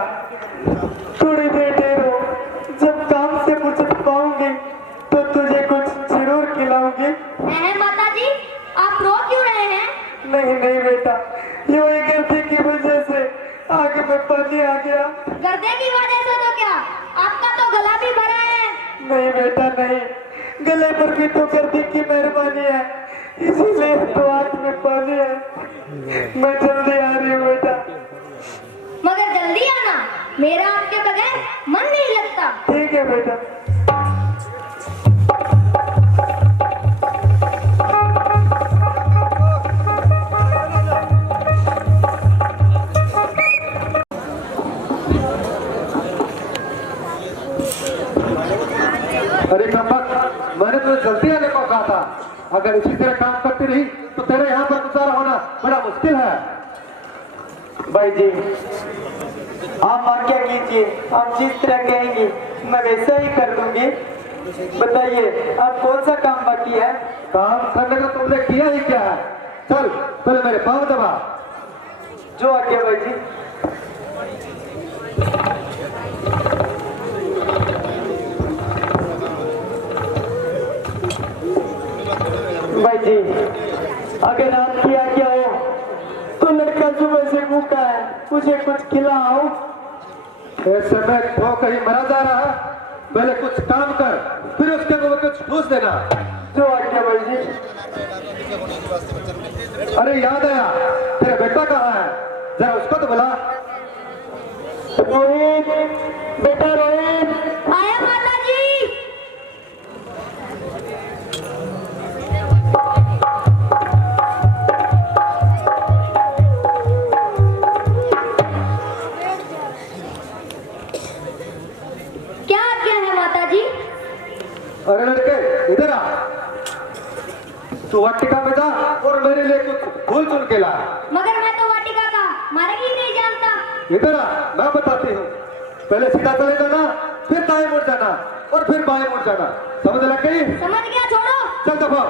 थोड़ी देर ठहरो, जब काम से फुर्सत पाऊंगी तो तुझे कुछ जरूर खिलाऊंगी। हैं माताजी, आप रो क्यों रहे हैं? नहीं बेटा, ये गलती की वजह से आगे मैं पानी आ गया। गर्दे की वजह से तो क्या, आपका तो गला भी भरा है। नहीं बेटा नहीं, गले पर भी तो गर्दी की मेहरबानी है, इसीलिए तो आंख में पानी है। मैं जल्दी आ रही हूँ बेटा। मगर जल्दी आना, मेरा आपके बगैर मन नहीं लगता। ठीक है बेटा। अरे कपक, मैंने तो जल्दी आने को कहा था। अगर इसी तरह काम करती रही तो तेरे यहाँ पर गुजारा होना बड़ा मुश्किल है। भाई जी आप आज्ञा कीजिए, आप जिस तरह कहेंगी मैं वैसा ही कर दूंगी। बताइए आप कौन सा काम बाकी है? काम करने का तुमने किया ही क्या है? चल पहले मेरे पाँव दबा। जो आज्ञा भाई जी। भाई जी अगर आपकी आज्ञा हो तो लड़का सुबह से भूखा है, मुझे कुछ खिलाओ। ऐसे में खो कहीं मरा जा रहा है। पहले कुछ काम कर, फिर उसके मुंह में कुछ ठूस देना। जो आज्ञा भाई जी। अरे याद आया, तेरा बेटा कहाँ है? जरा उसको तो बुला। रोहित, बेटा रोहित। आया माता जी। क्या आज्ञा है माता जी? अरे लड़के इधर आ। तू वाटिका में जा और मेरे लिए कुछ फूल चुन के ला। मगर मैं तो वाटिका का मार्ग ही नहीं जानता। इधर आ, मैं बताती हूँ। पहले सीधा चले जाना, फिर दाएं मुड़ जाना और फिर बाएं मुड़ जाना। समझ लग गई? समझ गया, छोड़ो। चल दफा।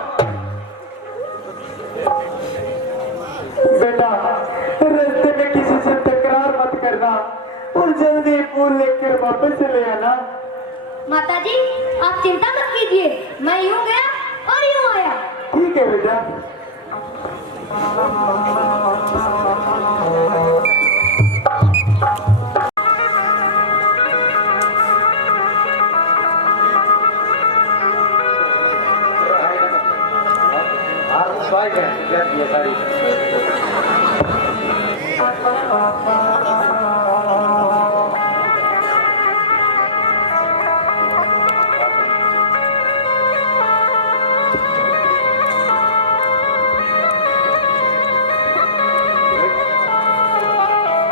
बेटा रास्ते में किसी से तकरार मत करना और जल्दी फूल लेकर वापस चले आना। माता जी आप चिंता मत कीजिए, मैं यूं गया और यूं आया। ठीक है बेटा।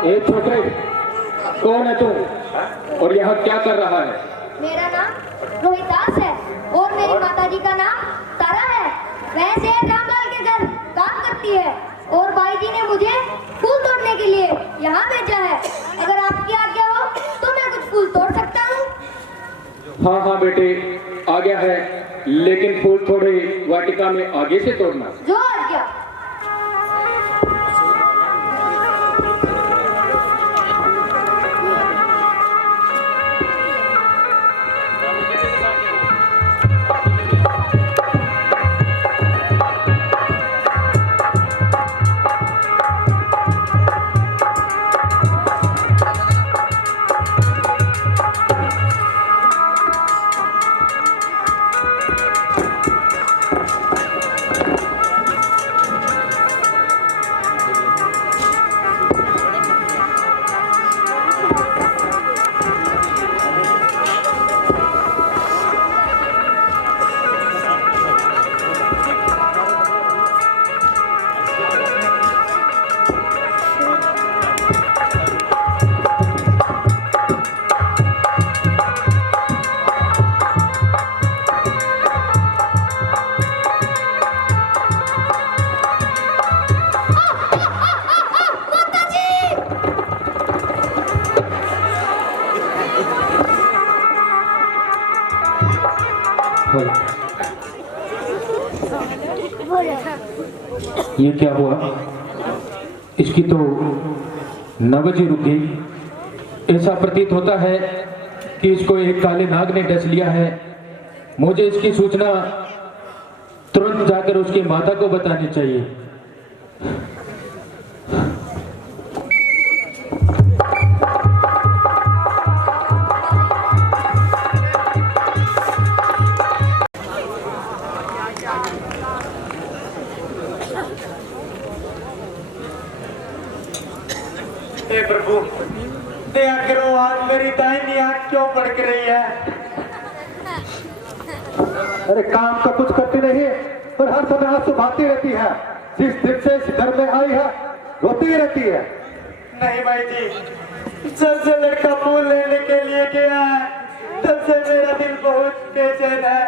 ए छोटे, कौन है तू और यहाँ क्या कर रहा है? मेरा नाम रोहितास है और मेरी माता जी का नाम तारा है। वह सेठ रामलाल के घर काम करती है और भाई जी ने मुझे फूल तोड़ने के लिए यहाँ भेजा है। अगर आपकी आज्ञा हो तो मैं कुछ फूल तोड़ सकता हूँ। हाँ हाँ बेटे, आ गया है, लेकिन फूल थोड़े वाटिका में आगे से तोड़ना। जो आज्ञा। ये क्या हुआ? इसकी तो नब्ज रुक गई। ऐसा प्रतीत होता है कि इसको एक काले नाग ने डस लिया है। मुझे इसकी सूचना तुरंत जाकर उसकी माता को बतानी चाहिए। दया करो, आज मेरी दाहिनी आंख क्यों भड़क रही है? अरे काम तो कुछ करती नहीं और हर समय आंसू बहाती रहती है। जिस दिन से इस घर में आई है रोती ही रहती है। नहीं भाई जी, जब से लड़का फूल लेने के लिए गया है तब से मेरा दिल बहुत बेचैन है।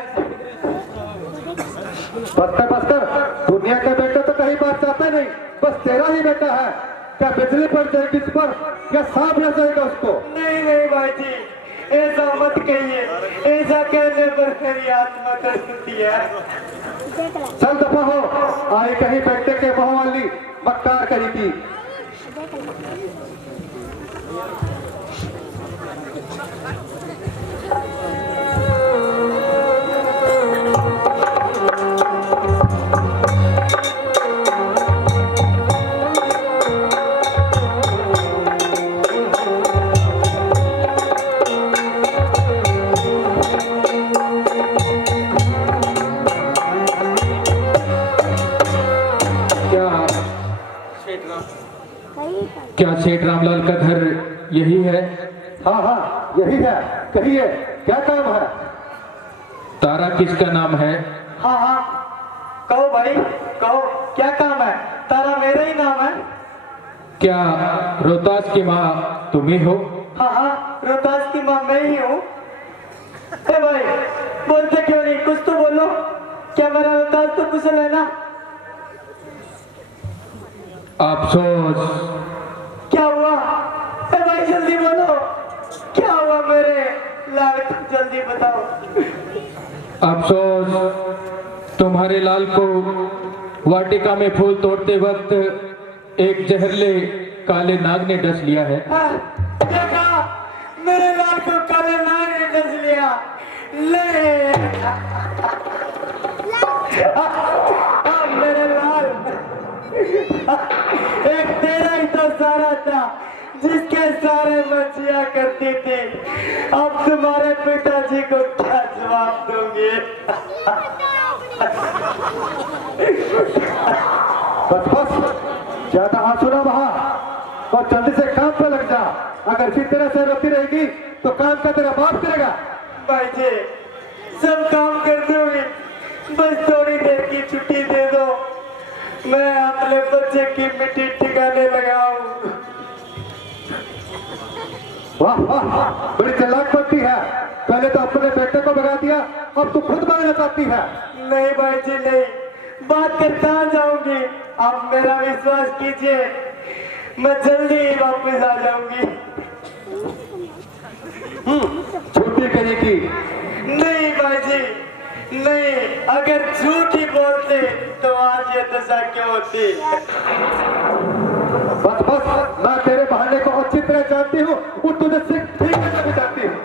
बस्तर दुनिया के बेटे तो कहीं बात चाहते नहीं, बस तेरा ही बेटा है। क्या बिजली पड़ जाएगी इस पर, क्या सांप लग जाएगा उसको? नहीं नहीं भाई जी, ऐसा मत कहिए, ऐसा कहने पर मेरी आत्मा तरसती है। चल दफा हो, आई कहीं बेटे के बहू वाली मक्कार करेगी। क्या सेठ रामलाल का घर यही है? हाँ हाँ यही है, कहिए क्या काम है? तारा किसका नाम है? हाँ हाँ कहो भाई कहो, क्या काम है? तारा मेरा ही नाम है। क्या रोहतास की माँ तुम ही हो? हाँ हाँ रोहतास की माँ मैं ही हूँ। ए भाई बोलते क्यों नहीं, कुछ तो बोलो। क्या मेरा रोहतास तो कुशल है ना? अफसोस। क्या हुआ? ए भाई जल्दी बोलो, क्या हुआ मेरे लाल, जल्दी बताओ। अफसोस, तुम्हारे लाल को वाटिका में फूल तोड़ते वक्त एक जहरले काले नाग ने डस लिया है। देखा, मेरे लाल को काले नाग ने डस लिया। ले मेरे लाल, एक तेरा ही तो सारा था जिसके सारे मचिया करती थी। अब तुम्हारे पिताजी को क्या जवाब दूंगी? बस बस, ज्यादा आंसू ना बहा और जल्दी से काम पे लग जा। अगर इसी तरह से रोती रहेगी तो काम का तेरा बाप करेगा। भाई जी सब काम कर दूंगी, बस थोड़ी देर की छुट्टी दे दो, मैं अपने बच्चे की मिट्टी ठिकाने लगाऊं। वाह वाह, बड़ी चालाक बनती है। पहले तो अपने बेटे को भगा दिया, अब तू खुद भागना चाहती है। नहीं भाई जी नहीं, बात कर कहाँ जाऊंगी? आप मेरा विश्वास कीजिए, मैं जल्दी ही वापस आ जाऊंगी। छुट्टी करेगी? नहीं भाई जी नहीं, अगर झूठ ही बोलते तो आज ये दशा क्यों होती? बस बस, मैं तेरे बहाने को अच्छी तरह जानती हूँ और तुझे सिर्फ ठीक करना भी जानती हूँ।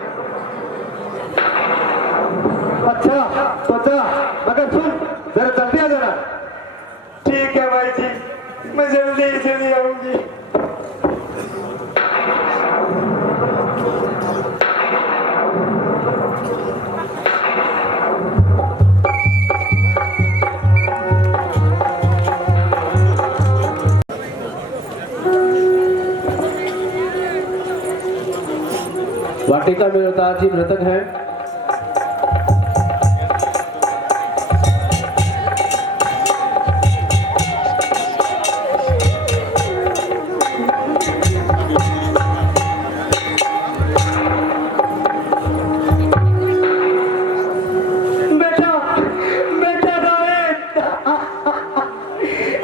अच्छा तो जा, मगर सुन जरा जल्दी आ जाना। ठीक है भाई जी, मैं जल्दी ही चली आऊंगी। वाटिका में रोहतास जी मृतक हैं। बेटा बेटा रोहित,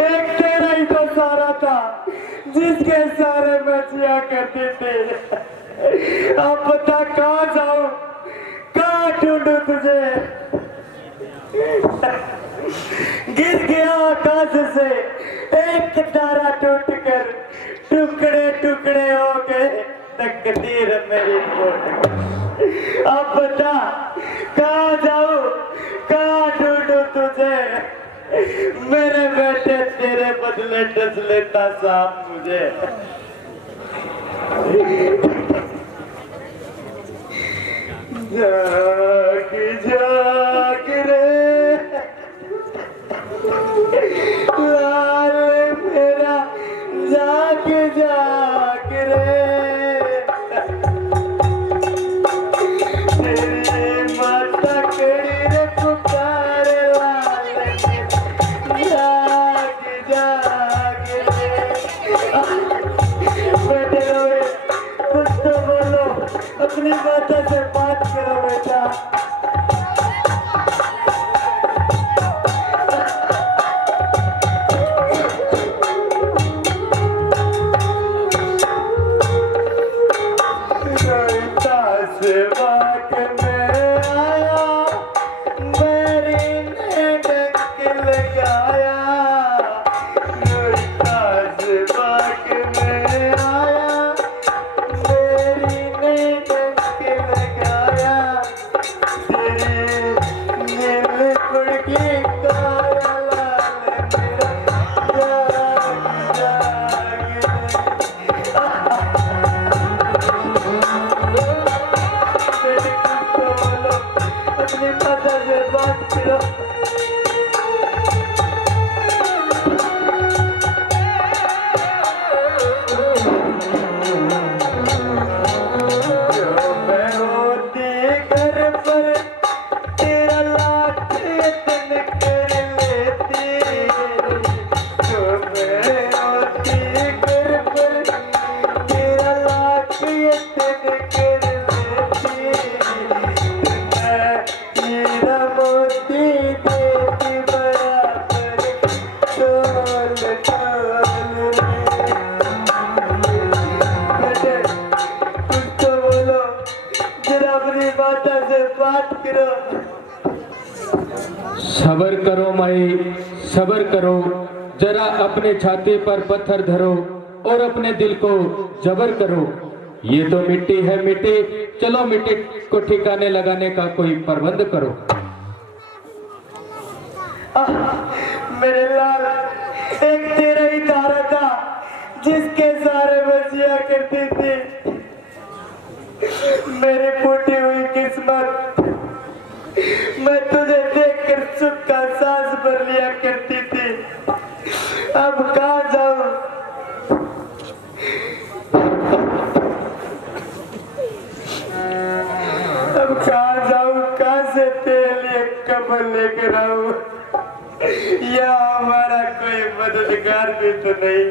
एक तेरा ही तो सारा था जिसके सारे मचिया करते थे। अब बता कहाँ जाऊं, कहाँ ढूंढूं तुझे? गिर गया आकाश से एक तारा, टूटकर टुकड़े टुकड़े हो गए, तकदीर मेरी फूट गई। अब बता कहाँ जाऊं, कहाँ ढूंढूं तुझे? मेरे बेटे तेरे बदले डस लेता सांप मुझे। जाग जाग रे लाल मेरा, जाग जाग रे। अपनी माता से बात करो बेटा। सबर करो माई, सबर करो, जरा अपने छाती पर पत्थर धरो और अपने दिल को जबर करो। ये तो मिट्टी है मिट्टी, चलो मिट्टी को ठिकाने लगाने का कोई प्रबंध करो। मेरे लाल, एक तेरा ही तारा था जिसके सारे बचिया करती थी। मेरी फूटी हुई किस्मत, मैं तुझे देखकर सुख का सांस भर लिया करती थी। अब कहाँ जाऊं? अब कहाँ जाऊं? कहाँ से तेल ये कपल लेकर आऊं? या हमारा कोई मददगार भी तो नहीं।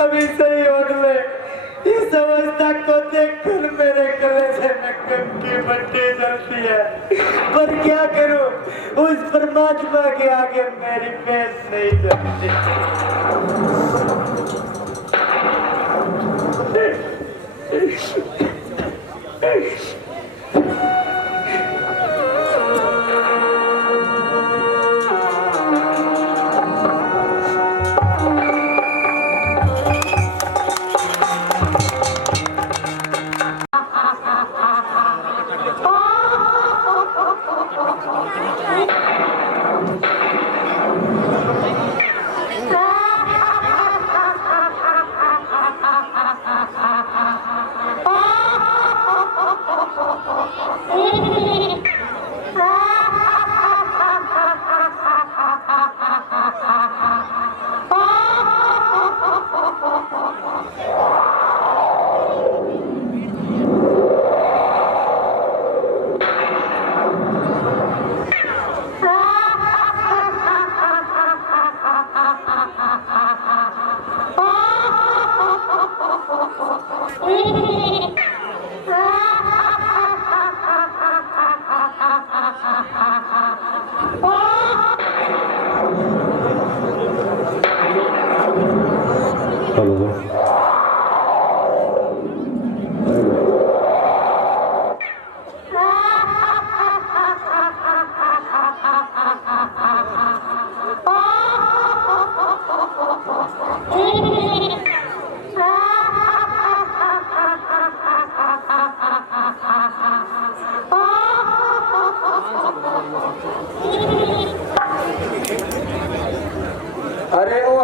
अभी सही ओढ़ ले। इस अवस्था को देखकर मेरे कलेजे में गम की बत्ती जलती है, पर क्या करूं? उस परमात्मा के आगे मेरी पेश नहीं जलती।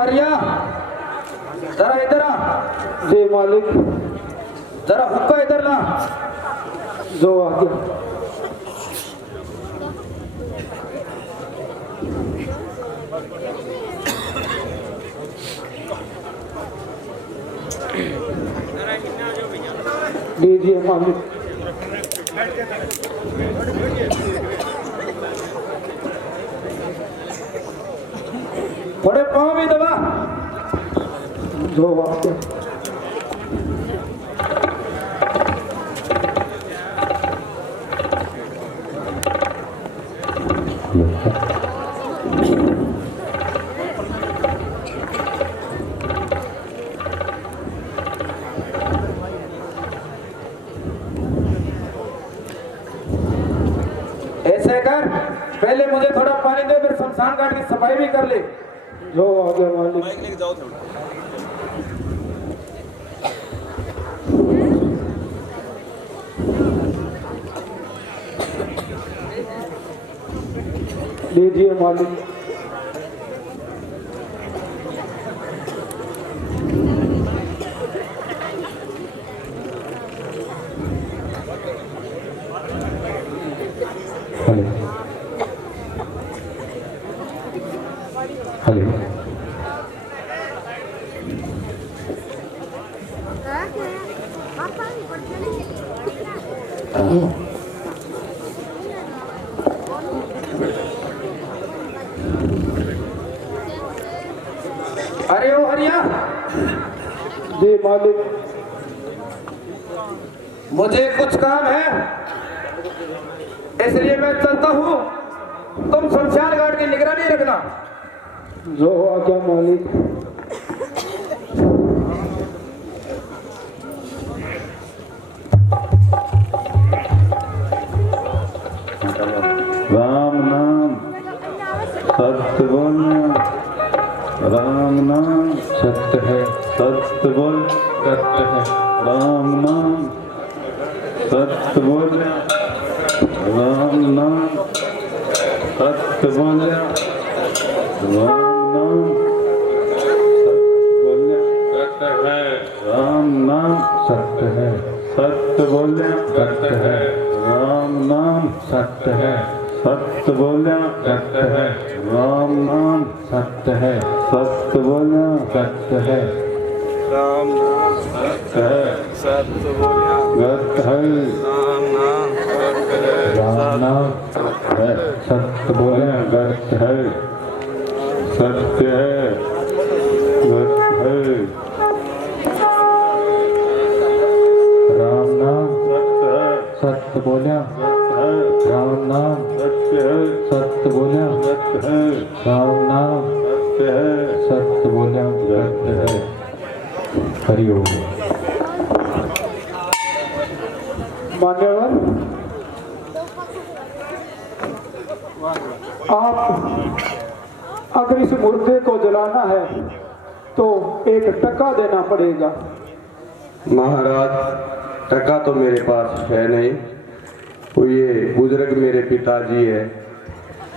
हरिया, जरा इधर आ। जी मालिक। जरा हुक्का इधर ला। जो आगे। लीजिए मालिक। थोड़े पाँव भी दबा। जो आगे। ऐसे कर, पहले मुझे थोड़ा पानी दे, फिर शमशान घाट की सफाई भी कर ले। जो आगे मालिक। लीजिए मालिक। हेलो। अरे ओ हरिया, जी मालिक। मुझे कुछ काम है, इसलिए मैं चलता हूँ। तुम शमशान घाट की निगरानी रखना। जो आज्ञा मालिक। राम नाम सत्य बोलना, राम नाम सत्य है, सत्य बोल, सत्य है, राम नाम सत्य बोल, राम नाम सत्य बोल, राम नाम सत्य बोल, राम नाम सत्य है, सत्य बोल, सत्य है, राम नाम सत्य है, सत्य बोल, सत्य है, राम नाम सत्य है, सत्य बोल, सत्य है, राम नाम सत्य है, सत्य बोल, सत्य है, राम नाम सत्य बोले, गर्त है, सत्य है, गर्त है, राम नाम सत्य है, सत्य बोलिया, सत्य है, राम नाम सत्य है, सत्य बोलिया, सत्य है, राम नाम सत्य है, सत्य बोलिया, सत्य है। हरि ओम। मान्यवर, आप अगर इस मुर्दे को जलाना है तो 1 टका देना पड़ेगा। महाराज, टका तो मेरे पास है नहीं। वो ये बुजुर्ग मेरे पिताजी है,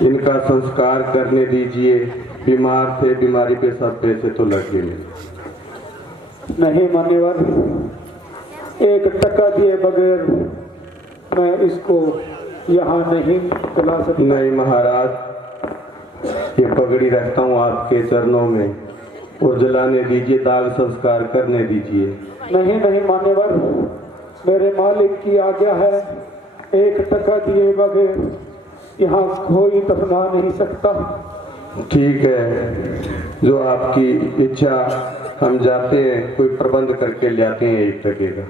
इनका संस्कार करने दीजिए। बीमार थे, बीमारी पे सब पैसे तो लगे नहीं मान्यवर, 1 टका दिए बगैर मैं इसको यहाँ नहीं जला सकता। नहीं महाराज, ये पगड़ी रखता हूँ आपके चरणों में, और जलाने दीजिए, दाग संस्कार करने दीजिए। नहीं नहीं मान्यवर, मेरे मालिक की आज्ञा है, 1 टका दिए बगैर यहाँ कोई दफना नहीं सकता। ठीक है, जो आपकी इच्छा, हम जाते हैं, कोई प्रबंध करके ले आते हैं 1 टके का।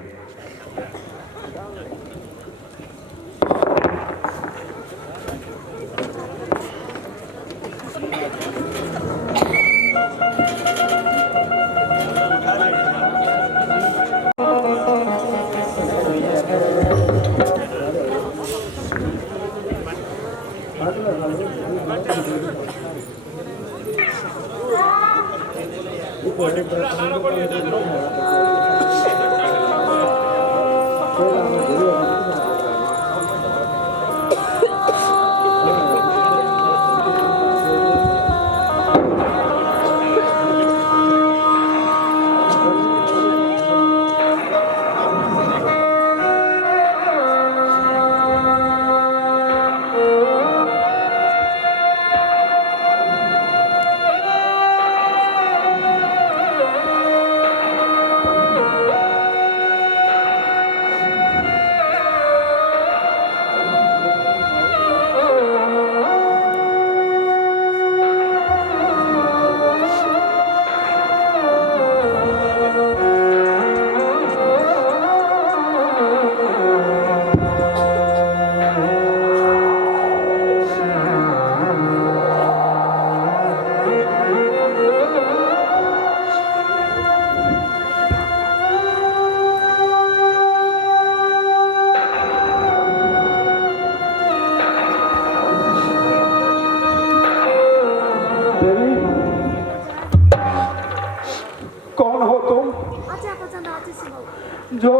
जो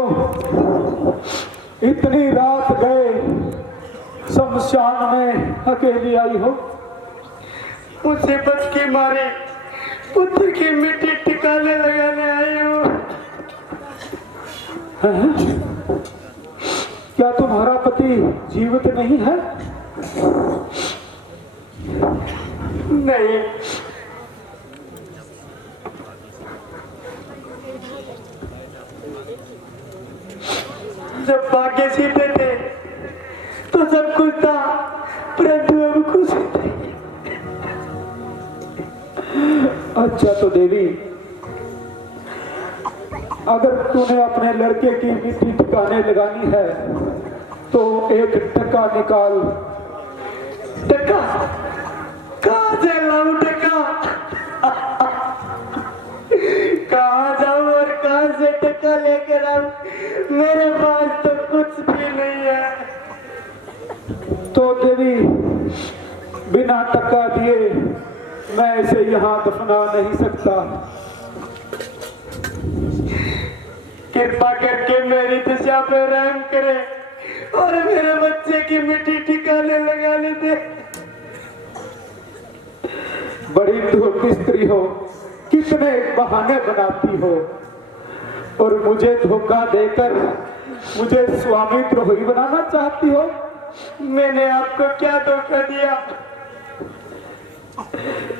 इतनी रात गए शमशान में अकेली आई हो। मुसीबत की मारे पुत्र की मिट्टी टिकाने लगाने आई हूँ। क्या तुम्हारा पति जीवित नहीं है? नहीं, जब भाग्य सीधे थे तो सब कुछ था, परंतु अब कुछ नहीं। अच्छा तो देवी, अगर तूने अपने लड़के की मिट्टी ठिकाने लगानी है तो एक टका निकाल। टका? कहाँ से लाऊं टका? कहाँ जाऊं और कहाँ से टका लेकर आऊं? मेरे पास तो कुछ भी नहीं है। तो देवी, बिना टका दिए मैं इसे यहाँ दफना नहीं सकता। कृपा करके मेरी दिशा पे रहम करे और मेरे बच्चे की मिट्टी ठिकाने लगाने दे। बड़ी धूर्त स्त्री हो, कितने बहाने बनाती हो और मुझे धोखा देकर मुझे स्वामी द्रोही बनाना चाहती हो। मैंने आपको क्या धोखा दिया?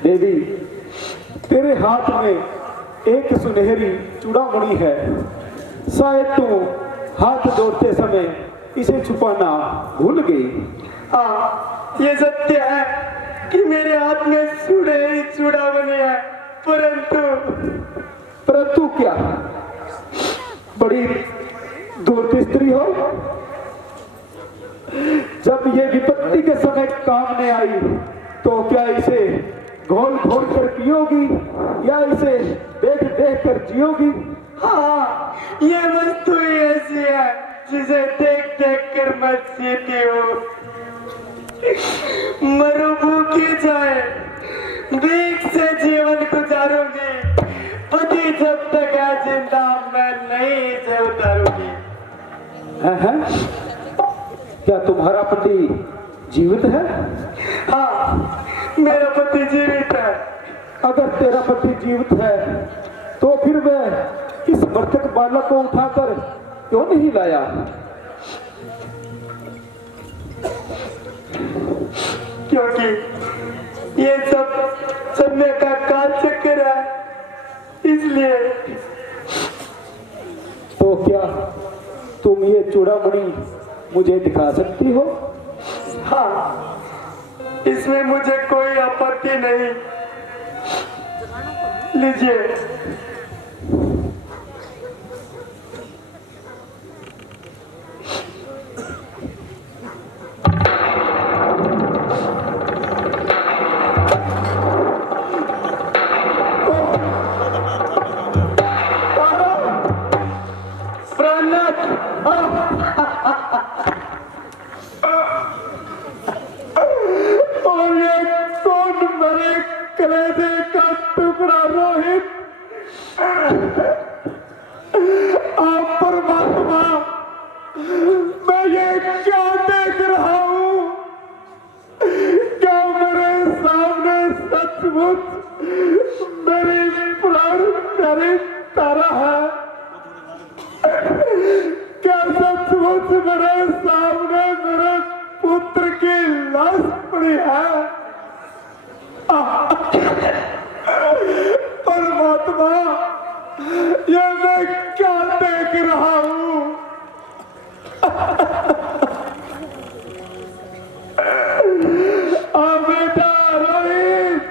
देवी, तेरे हाथ में एक सुनहरी चूड़ामणि है। शायद तू हाथ जोड़ते समय इसे छुपाना भूल गई। हाँ, ये सत्य है कि मेरे हाथ में सुनहरी चूड़ामणि है, परंतु क्या? बड़ी धूर्त स्त्री हो। जब ये विपत्ति के समय काम में आई तो क्या इसे घोल घोल कर पियोगी या इसे देख देख कर जियोगी? हाँ, ये वस्तु ही ऐसी है जिसे देख देख कर मैं जीती हूँ। मरू भूखी जाए, भीख से जीवन गुजारूंगी, पति जब तक है जिंदा मैं नहीं इसे उतारूंगी। क्या तुम्हारा पति जीवित है? हाँ, मेरा पति जीवित है। अगर तेरा पति जीवित है तो फिर वह इस मृतक बालक को उठाकर क्यों नहीं लाया? क्योंकि ये सब समय का काल चक्कर है, इसलिए। तो क्या तुम ये चूड़ामणि मुझे दिखा सकती हो? हाँ, इसमें मुझे कोई आपत्ति नहीं। लीजिए। और ये कौन मरे कलेजे का टुकड़ा रोहित? आप परमात्मा, मैं ये क्या देख रहा हूँ? क्या मेरे सामने सचमुच मेरी प्राण प्यारी तारा है? क्या सचमुच मेरे सामने मेरे पुत्र की लाश पड़ी है? परमात्मा, ये मैं क्या देख रहा हूँ? बेटा रोहित,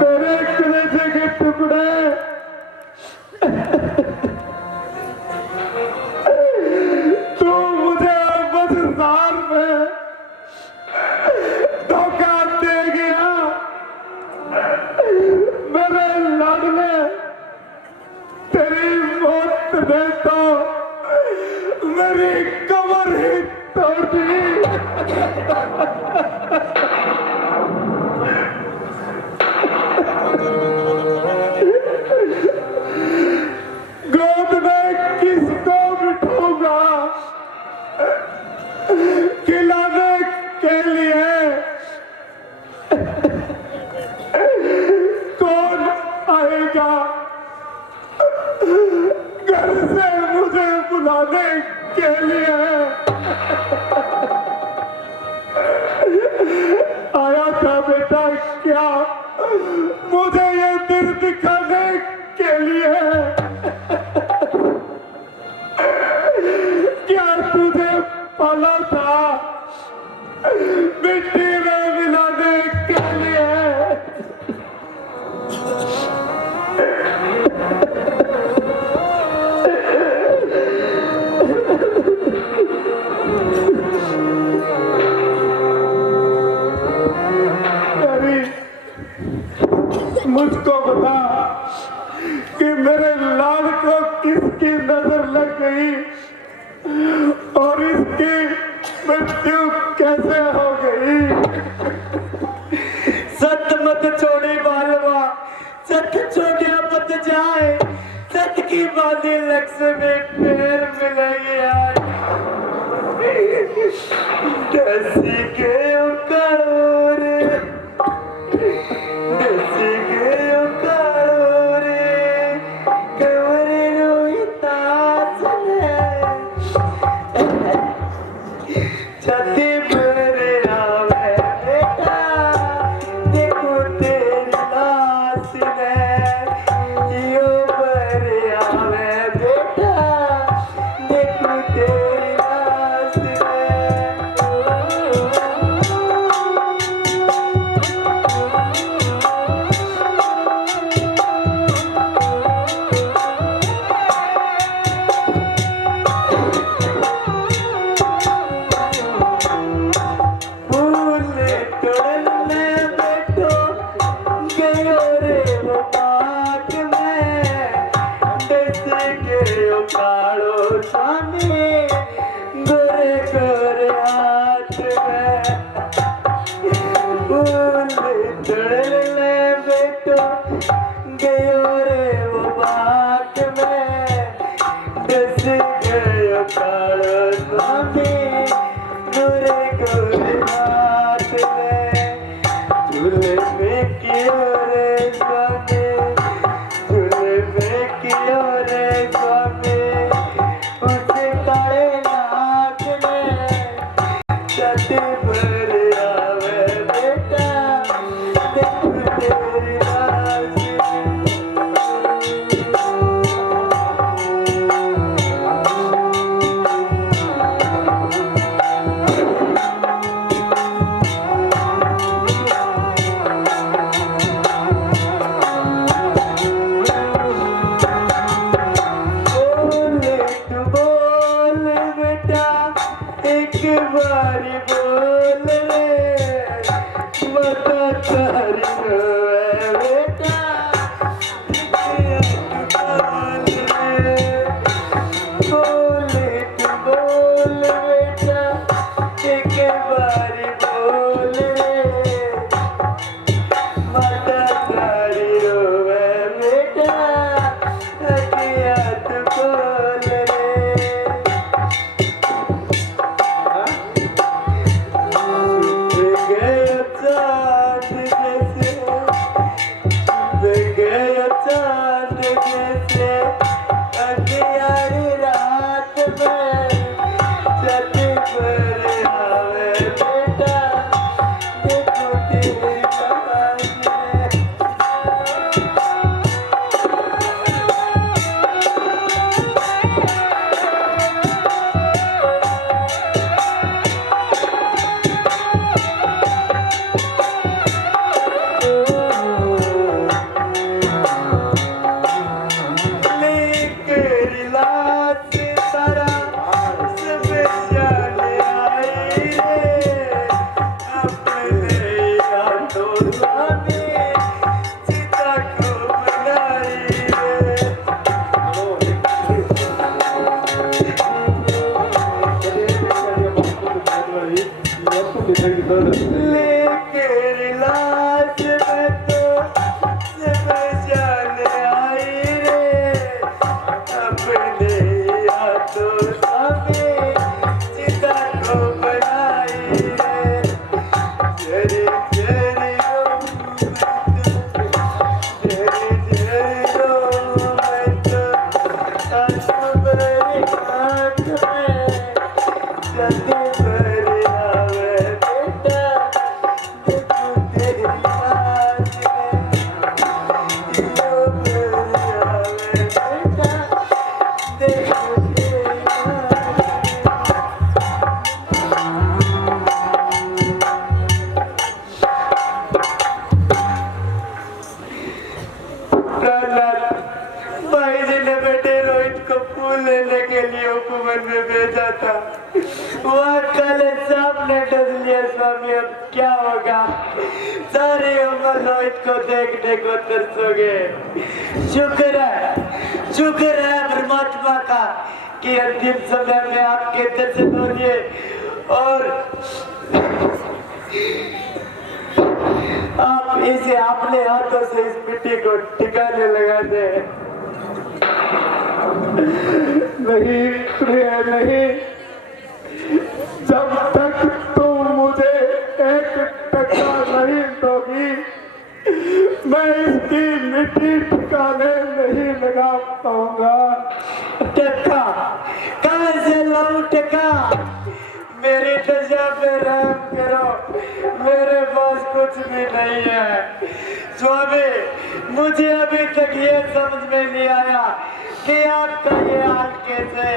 मेरे कलेजे के टुकड़े, तू मुझे बदसार में धोखा दे गया। मेरे लाडले, तेरी मौत ने तो मेरी कमर ही तोड़ दी। आएगा घर से मुझे बुलाने के लिए। आया था बेटा क्या मुझे ये दिन दिखाने के लिए? क्या तुझे पाला था मिट्टी में मिलाने के लिए? मुझको बता कि मेरे लाल को किसकी नजर लग गई और इसकी मृत्यु कैसे हो गई? सत मत छोड़ी बालवा, सत छोड़िया मत जाए, सत की बाधी लक्ष्मी फिर मिलेगी आज। दसी के उकाड़ो रे, दसी के उकाड़ो रे, कवरे रोहिता चले छाती पर आवे बेटा, देखो तेरी लाश में जियो पर आवे बेटा, देखो तेरी लाश में। लेने के लिए हुकूमत में भेजा था, वहाँ काले सांप ने डस लिया स्वामी। अब क्या होगा? सारी उम्र रोहित को देखने को तरसोगे। शुक्र है परमात्मा का कि अंतिम समय में आपके दर्शन हो लिए और आप इसे अपने हाथों से इस मिट्टी को ठिकाने लगा दे। नहीं प्रिय नहीं, जब तक तुम मुझे 1 टका नहीं दोगी मैं इसकी मिट्टी ठिकाने नहीं लगा पाऊंगा। टका कहाँ से लाऊं टका? मेरी दशा पे रहम करो, मेरे पास कुछ भी नहीं है स्वामी। मुझे अभी तक ये समझ में नहीं आया कि आपका ये हाल कैसे।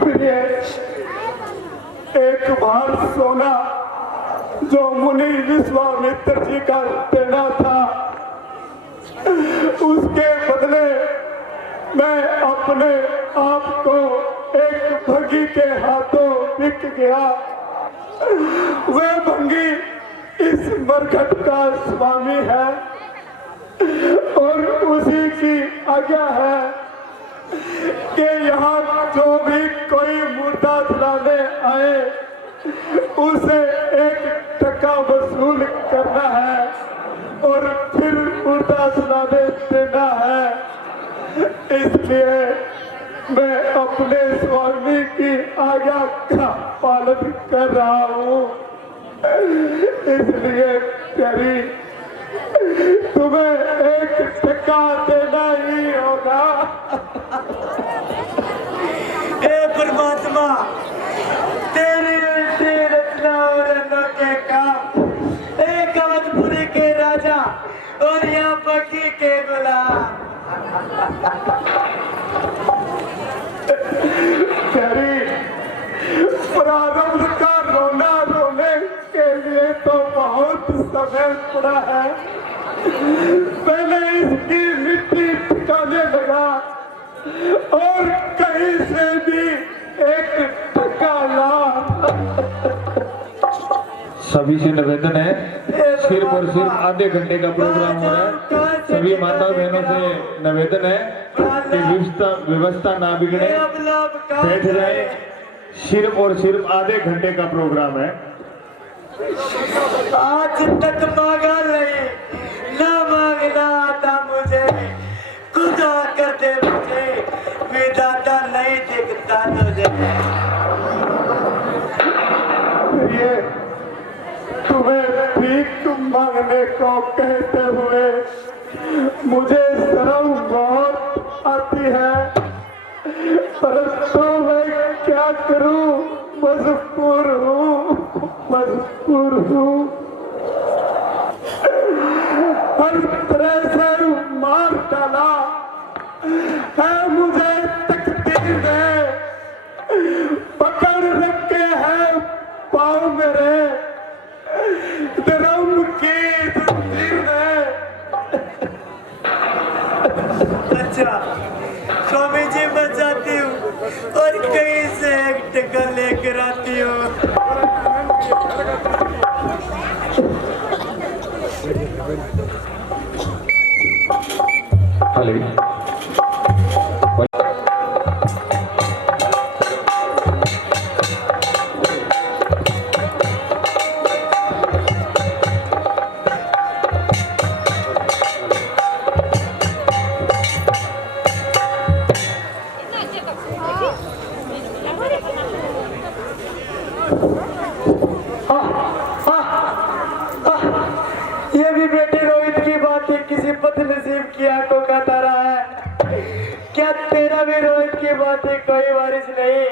प्रिय, एक बार सोना जो मुनि विश्वामित्र जी का देना था, उसके बदले मैं अपने आप को एक भंगी के हाथों बिक गया। वह भंगी इस मरघट का स्वामी है और उसी की आज्ञा है कि यहाँ जो भी कोई मुर्दा सुनाने आए उसे 1 टका वसूल करना है और फिर मुर्दा सुनाने देना है। इसलिए मैं अपने स्वामी की आज्ञा का पालन कर रहा हूँ। इसलिए प्यारी, तुम्हें 1 टका देना ही होगा। हे परमात्मा, तेरी उल्टी रचना और अनोखे काम, एक अवधपुरी के राजा और यहाँ बकी के गुलाम। प्यारी, प्रारंभ का रोना रोने के लिए तो बहुत समय पड़ा है। पहले इसकी मिट्टी ठिकाने लगा और कहीं से भी 1 टका ला। सभी से निवेदन है, सिर्फ और सिर्फ आधे घंटे का प्रोग्राम हो रहा है। सभी माता बहनों से निवेदन है कि व्यवस्था ना बिगड़े, बैठ जाए। सिर्फ और सिर्फ आधे घंटे का प्रोग्राम है। आज तक मांगा नहीं, ना मांगना आता मुझे, खुदा कर दे मुझे, विधाता नहीं दिखता तुझे। ये तुम्हें भीख मांगने को कहते हुए मुझे शर्म बहुत आती है, परंतु मैं क्या करूं, मजबूर हूँ। हर तरह से मार डाला है मुझे तकदीर ने, पकड़ रखे हैं पाँव मेरे धर्म की जंजीर ने। अच्छा स्वामी जी, मैं जाती हूँ और कहीं से 1 टका लेकर आती हूँ। हेलो, ये भी बेटे रोहित की बात है, किसी बदनसीब की आंखों का तारा है। क्या तेरा भी रोहित की बात है, कोई वारिस नहीं?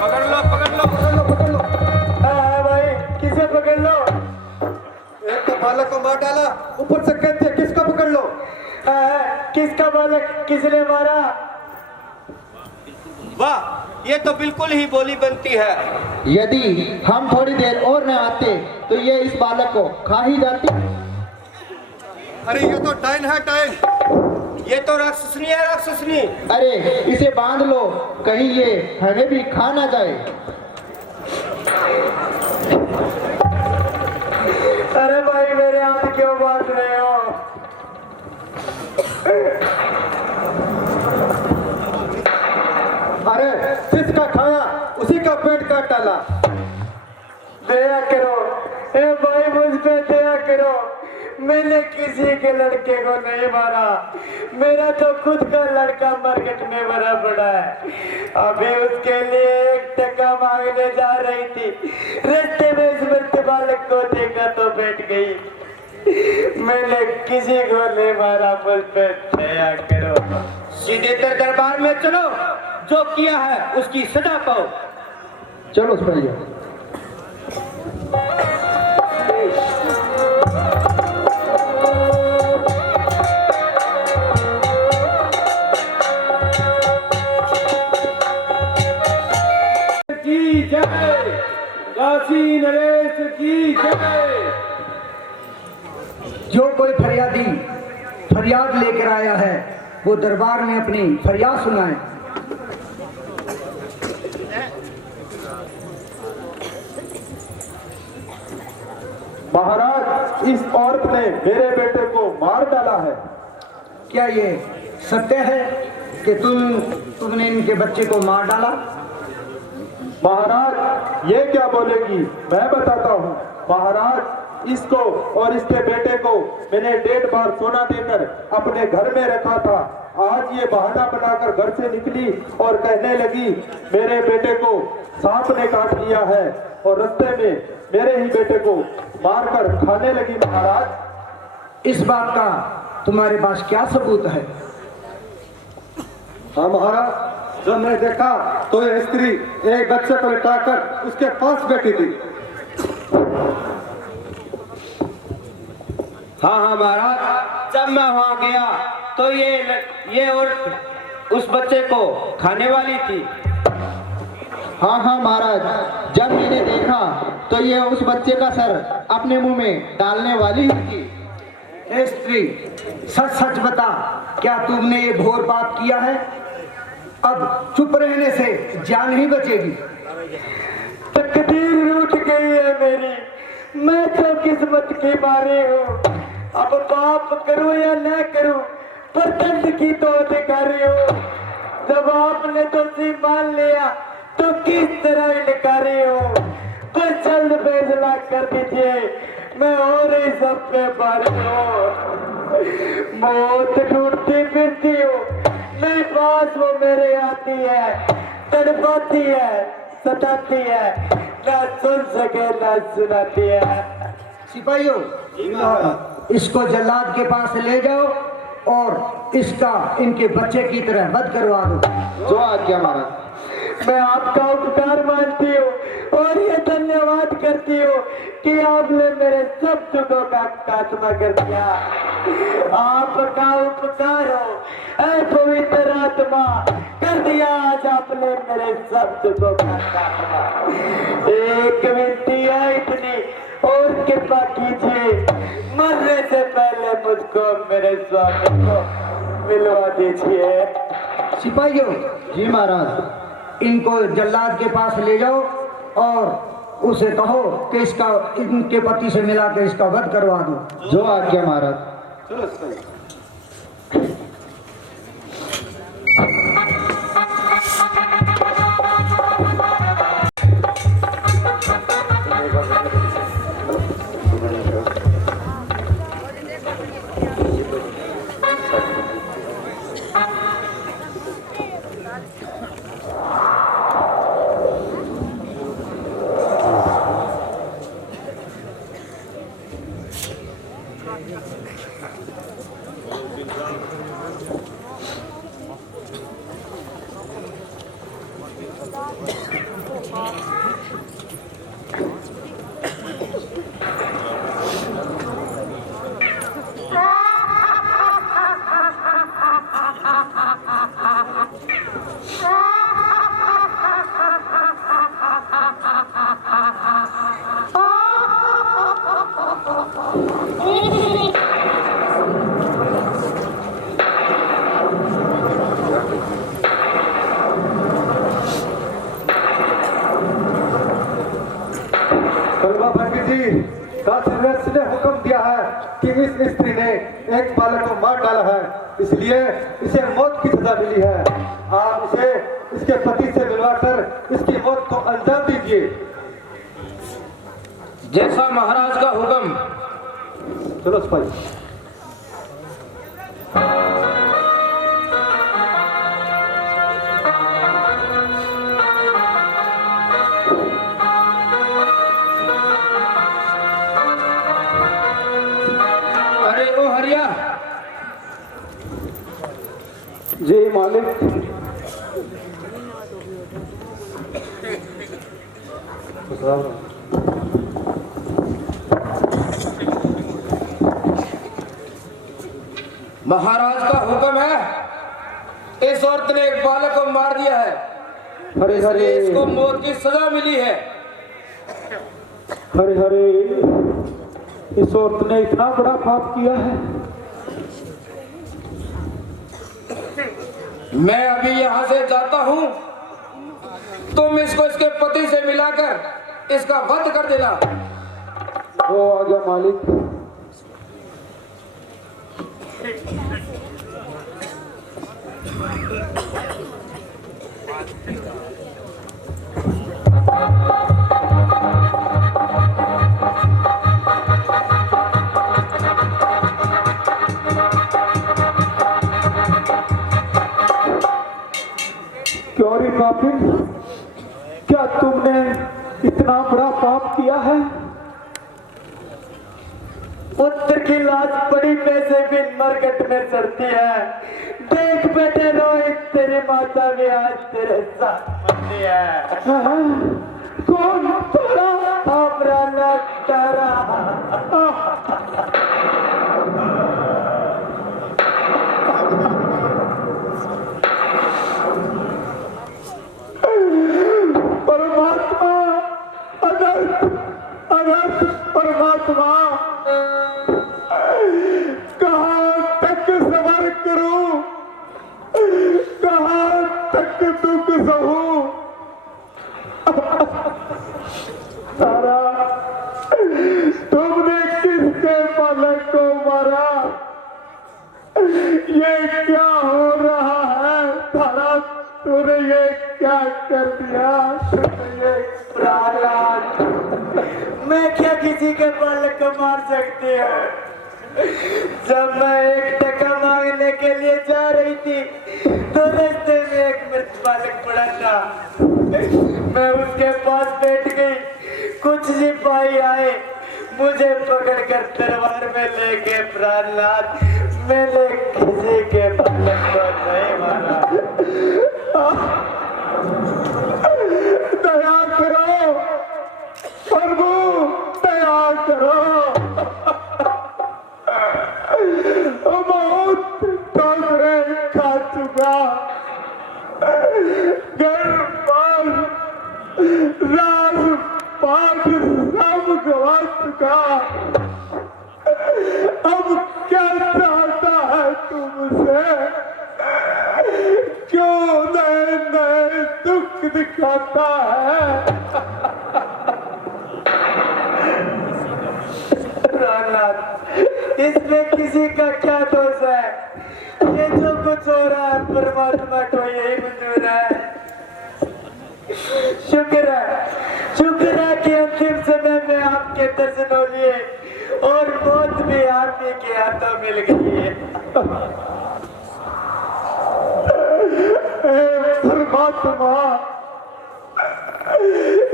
पकड़ लो। हाँ भाई, किसे पकड़ लो? एक तो बालक को मार डाला, ऊपर से कहते हैं किसको पकड़ लो। किसका बालक किसने मारा? वाह, ये तो बिल्कुल ही बोली बनती है। यदि हम थोड़ी देर और न आते तो ये इस बालक को खा ही जाती। अरे ये तो डायन है, डायन। ये तो राक्षसनी है, राक्षसनी। अरे इसे बांध लो, कहीं ये हमें भी खा ना जाए। अरे भाई मेरे हाथ क्यों बांध रहे हो? अरे जिसका खाया उसी का पेट काट डाला। दया करो, ए भाई मुझ पे दया करो। मैंने किसी के लड़के को नहीं मारा, मेरा तो खुद का लड़का मार्केट में भरा पड़ा है। अभी उसके लिए 1 टका मांगने जा रही थी, रास्ते में इस मृत बालक को देखा तो बैठ गई। मैंने किसी को नहीं मारा, मुझ पे दया करो। सीधे दरबार में चलो, जो किया है उसकी सजा पाओ। चलो सिपाही। की जय, काशी नरेश की जय। जो कोई फरियादी फरियाद लेकर आया है वो दरबार में अपनी फरियाद सुनाए। महाराज, इस औरत ने मेरे बेटे को मार डाला है। क्या ये सत्य है कि तुमने इनके बच्चे को मार डाला? महाराज, ये क्या बोलेगी, मैं बताता हूँ। महाराज, इसको और इसके बेटे को मैंने 1.5 बार सोना देकर अपने घर में रखा था। आज ये बहाना बनाकर घर से निकली और कहने लगी मेरे बेटे को सांप ने काट लिया है, और रास्ते में मेरे ही बेटे को मारकर खाने लगी। महाराज, इस बात का तुम्हारे पास क्या सबूत है? हाँ महाराज, जब मैंने देखा तो ये स्त्री एक बच्चे को लिटाकर उसके पास बैठी थी। हाँ हाँ महाराज, जब मैं वहाँ गया तो ये औरत उस बच्चे को खाने वाली थी। हाँ हाँ महाराज, जब मैंने देखा तो ये उस बच्चे का सर अपने मुंह में डालने वाली ही थी। ए स्त्री, सच सच बता, क्या तुमने ये घोर पाप किया है? अब चुप रहने से जान ही बचेगी। तकदीर रूठ गई है मेरी, मैं तो किस्मत की मारी हूँ। अब पाप करूँ या न करूँ, पर दंड की तो अधिकारी हूँ। जब आपने दोषी मान लिया तो किस तरह इनकारी हूँ। बस जल्द फैसला कर दीजिए, मैं और ही सब पे भारी हूँ। मौत ढूंढती फिरती हूँ, मेरे पास वो मेरे आती है, तड़पाती है, सताती है, ना सुन सके ना सुनाती है। सिपाहियों, इसको जल्लाद के पास ले जाओ और इसका इनके बच्चे की तरह वध करवा दो। जो आज्ञा महाराज। मैं आपका उपकार मानती हूँ और ये धन्यवाद करती हूँ कि आपने मेरे सब दुखों का खात्मा कर दिया। आपका उपकार हो ऐ पवित्र आत्मा, कर दिया आज आपने मेरे सब दुखों का खात्मा। एक विनती है इतनी, और कृपा कीजिए, मरने से पहले मुझको मेरे स्वामी को मिलवा दीजिए। सिपाहियों, जी महाराज। इनको जल्लाद के पास ले जाओ और उसे कहो कि इसका इनके पति से मिला के इसका वध करवा दो। जो आज्ञा महाराज। कलवा भंगी जी, काशीनाथ ने हुक्म दिया है कि इस स्त्री ने एक बालक को मार डाला है, इसलिए इसे मौत की सजा मिली है। आप इसे इसके पति से मिलवाकर इसकी मौत को अंजाम दीजिए। जैसा महाराज का हुक्म। चलो सिपाही। अरे ओ हरिया। जी मालिक। महाराज का हुक्म है, इस औरत ने एक बालक को मार दिया है, हरे हरे, इसको मौत की सजा मिली है। हरे हरे, इस औरत ने इतना बड़ा पाप किया है। मैं अभी यहाँ से जाता हूँ, तुम इसको इसके पति से मिलाकर इसका वध कर देना। वो आ गया मालिक। क्यों रे काफिर, क्या तुमने इतना बड़ा पाप किया है? पुत्र की लाश बड़ी पैसे भी मरकट में चढ़ती है। देख बेटे रोहित, तेरी माता भी आज तेरे साथ मरती है। कौन? तारा? हमारा नाम तारा। परमात्मा, अनंत अनंत परमात्मा, कहाँ तक सबर करूं, कहाँ तक दुख सहूं। तारा, तुमने किसके बालक को मारा? ये क्या हो रहा है? तारा, तूने ये क्या कर दिया? तूने ये प्रहलाद, मैं क्या किसी के बालक को मार सकती हूँ? जब मैं 1 टका मांगने के लिए जा रही थी तो रास्ते में एक मृत बालक पड़ा था। मैं उसके पास बैठ गई, कुछ सिपाही आए, मुझे पकड़कर दरबार में ले गए। प्रहलाद, मैंने किसी के बालक को नहीं मारा। दया करो प्रभु, दया करो। बहुत ठोकरे खा चुका, घर पर राज पाठ सब गवा चुका। अब क्या चाहता है तुमसे? क्यों नए नए दुख दिखाता है? प्रहलाद, इसमें किसी का क्या दोष है? ये जो कुछ हो रहा है परमात्मा को यही मंजूर है। शुक्र है कि अंतिम समय में आपके दर्शन हो लिए और मौत भी आप ही के हाथों मिल गई है। परमात्मा,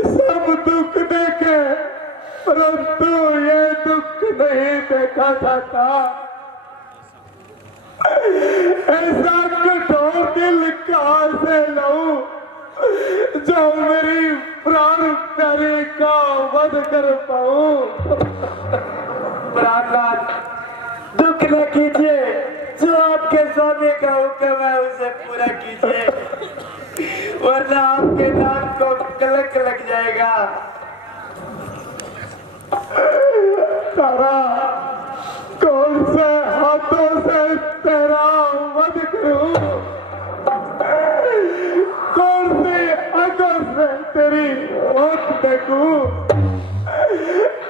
सब दुख देखे परंतु ये दुख नहीं देखा जाता। ऐसा कठोर दिल कहाँ से लाऊं जो मेरी प्राण प्यारे का वध कर पाऊं? प्रहलाद, दुख न कीजिए, जो आपके स्वामी का हुक्म है उसे पूरा कीजिए, वरना आपके नाम को कलंक लग जाएगा। तारा, कौन से हाथों से तेरा वध करूं? कौन सी आंखों से तेरी मौत देखूं?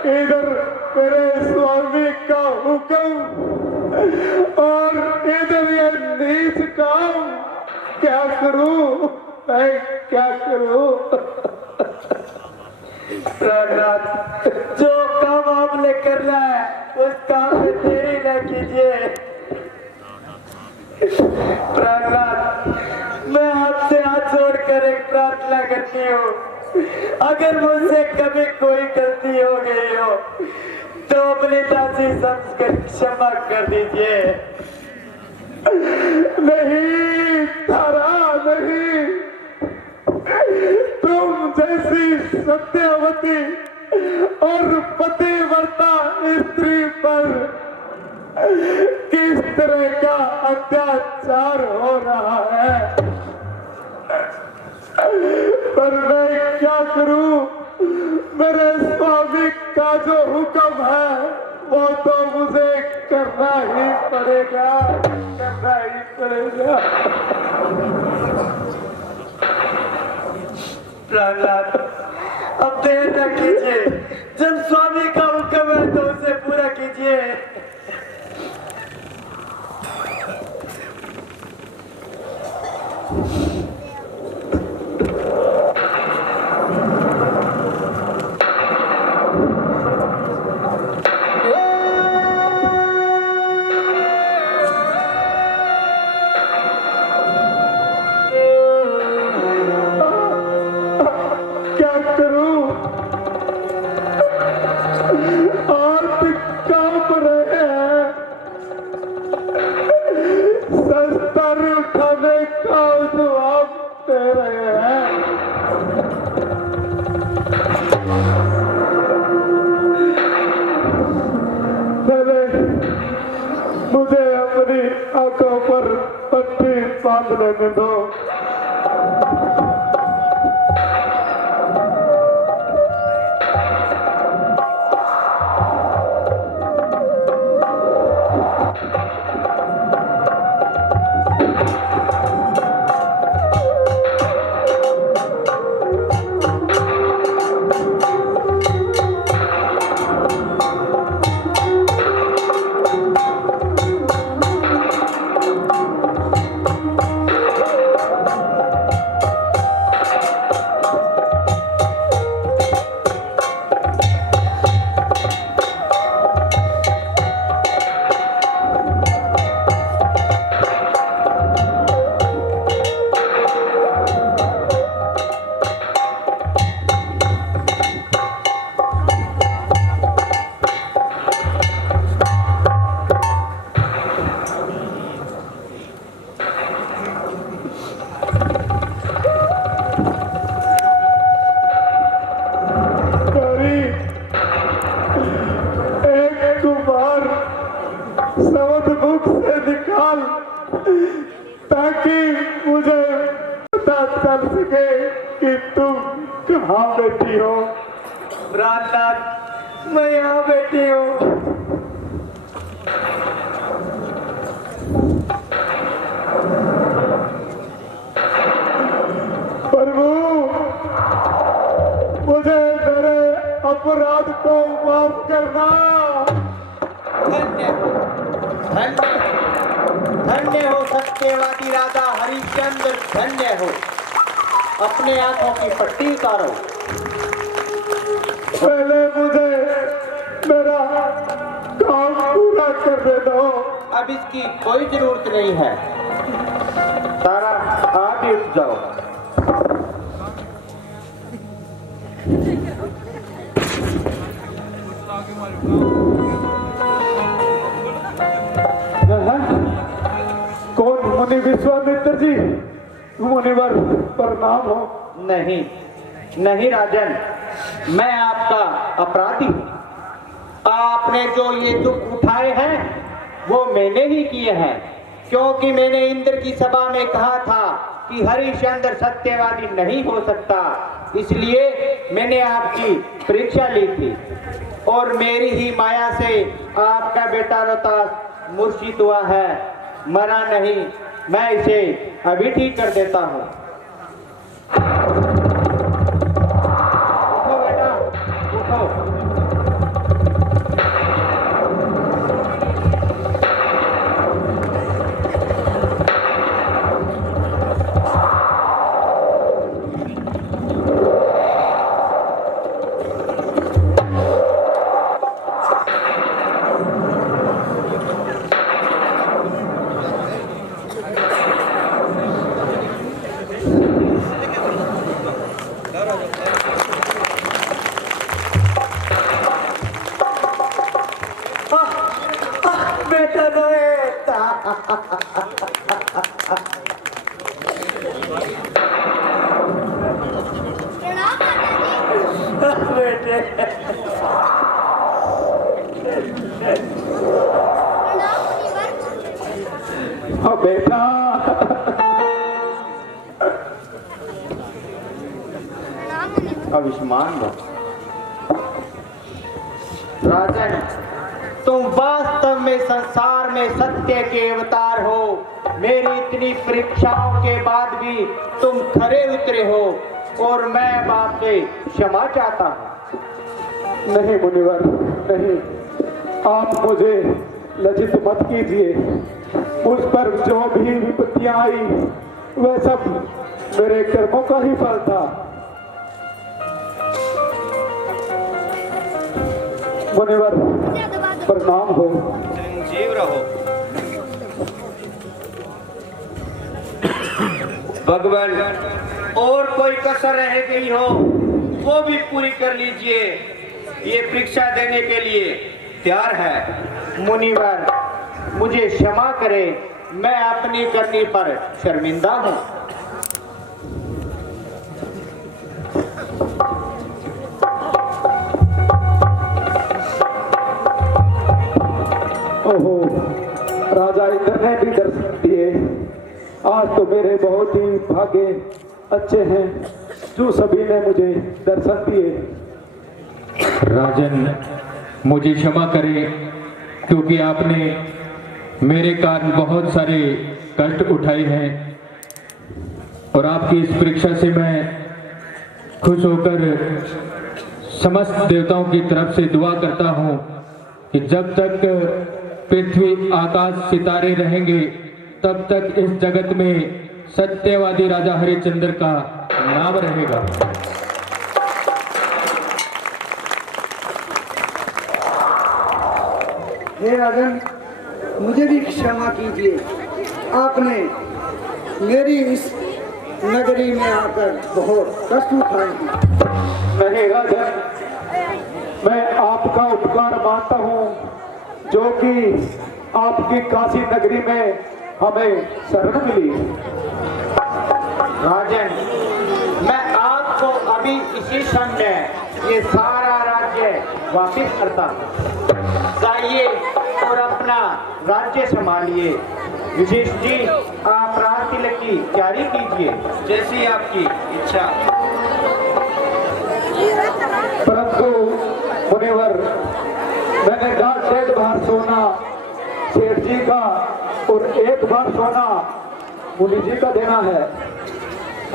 इधर मेरे स्वामी का हुक्म और इधर ये नीच काम, क्या करूं मैं, क्या करूं? प्रहलाद, जो काम आपने करना है उस काम में देरी न कीजिए। प्रहलाद, मैं आपसे हाथ जोड़कर एक प्रार्थना करती हूँ, अगर मुझसे कभी कोई गलती हो गई हो तो अपनी दासी समझकर क्षमा कर दीजिए। नहीं तारा, नहीं, तुम जैसी सत्यवती और पतिव्रता स्त्री पर किस तरह का अत्याचार हो रहा है, पर मैं क्या करूं? मेरे स्वामी का जो हुक्म है वो तो मुझे करना ही पड़ेगा, करना ही पड़ेगा। प्रहलाद, अब देर न कीजिए, जब स्वामी का हुक्म है तो उसे पूरा कीजिए। मुझे अपनी आंखों पर पट्टी बांध लेने दो। ताकि मुझे पता चल सके कि तुम कहाँ बैठी हो। प्रहलाद, मैं यहाँ बैठी हूँ। प्रभु, मुझे मेरे अपराध को माफ करना। धन्य हो सत्यवादी राजा हरिश्चंद्र, धन्य हो। अपने आंखों की पट्टी उतारो। पहले मुझे मेरा काम पूरा करने दो। अब इसकी कोई जरूरत नहीं है। तारा, आप ही उठ जाओ। कौन? मुनि विश्वामित्र जी। मुनिवर प्रणाम हो। नहीं नहीं राजन, मैं आपका अपराधी हूं। आपने जो ये दुख उठाए हैं वो मैंने ही किए हैं, क्योंकि मैंने इंद्र की सभा में कहा था कि हरिश्चंद्र सत्यवादी नहीं हो सकता, इसलिए मैंने आपकी परीक्षा ली थी और मेरी ही माया से आपका बेटा रोहतास मूर्छित हुआ है, मरा नहीं। मैं इसे अभी ठीक कर देता हूँ। उठो बेटा, उठो। प्रणाम माता जी। बेटे प्रणाम मुनिवर। हाँ बेटा, प्रणाम मुनिवर। अविष्मान राजन, तुम वास्तव में संसार में सत्य के अवतार हो। मेरी इतनी परीक्षाओं के बाद भी तुम खरे उतरे हो और मैं बाप से क्षमा चाहता हूँ। नहीं मुनिवर, नहीं, आप मुझे लज्जित मत कीजिए। मुझ पर जो भी विपत्तियां आई वह सब मेरे कर्मों का ही फल था। मुनिवर प्रणाम हो। जीव रहो। भगवान, और कोई कसर रह गई हो वो भी पूरी कर लीजिए। ये परीक्षा देने के लिए तैयार है। मुनिवर, मुझे क्षमा करें, मैं अपनी करनी पर शर्मिंदा हूँ। ओहो, राजा इंद्र ने भी दर्शन दिए। आज तो मेरे बहुत ही भाग्य अच्छे हैं जो सभी ने मुझे दर्शन दिए। राजन, मुझे क्षमा करें क्योंकि आपने मेरे कारण बहुत सारे कष्ट उठाए हैं और आपकी इस परीक्षा से मैं खुश होकर समस्त देवताओं की तरफ से दुआ करता हूं कि जब तक पृथ्वी आकाश सितारे रहेंगे तब तक इस जगत में सत्यवादी राजा हरिश्चंद्र का नाम रहेगा। हे राजन, मुझे भी क्षमा कीजिए। आपने मेरी इस नगरी में आकर बहुत कष्ट उठाए हैं। नहीं राजन, मैं आपका उपकार मानता हूँ जो कि आपकी काशी नगरी में हमें शरण मिली। राजन, मैं आपको अभी इसी क्षण में ये सारा राज्य वापिस करता हूँ। जाइए और अपना राज्य संभालिए। विशेष जी, आप रात तिलक की तैयारी कीजिए। जैसी आपकी इच्छा। परंतु मुनिवर, मैंने 1.5 बार सोना सेठ जी का और 1 बार सोना मुनि जी का देना है।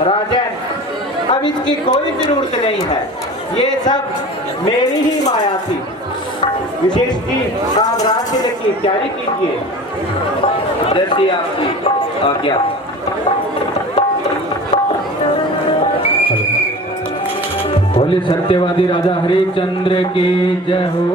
राजन, अब इसकी कोई जरूरत नहीं है, ये सब मेरी ही माया थी। विशेष जी, आप रात तिलक की तैयारी कीजिए। जैसी आपकी आज्ञा। बोले सत्यवादी राजा हरिश्चंद्र की जय हो।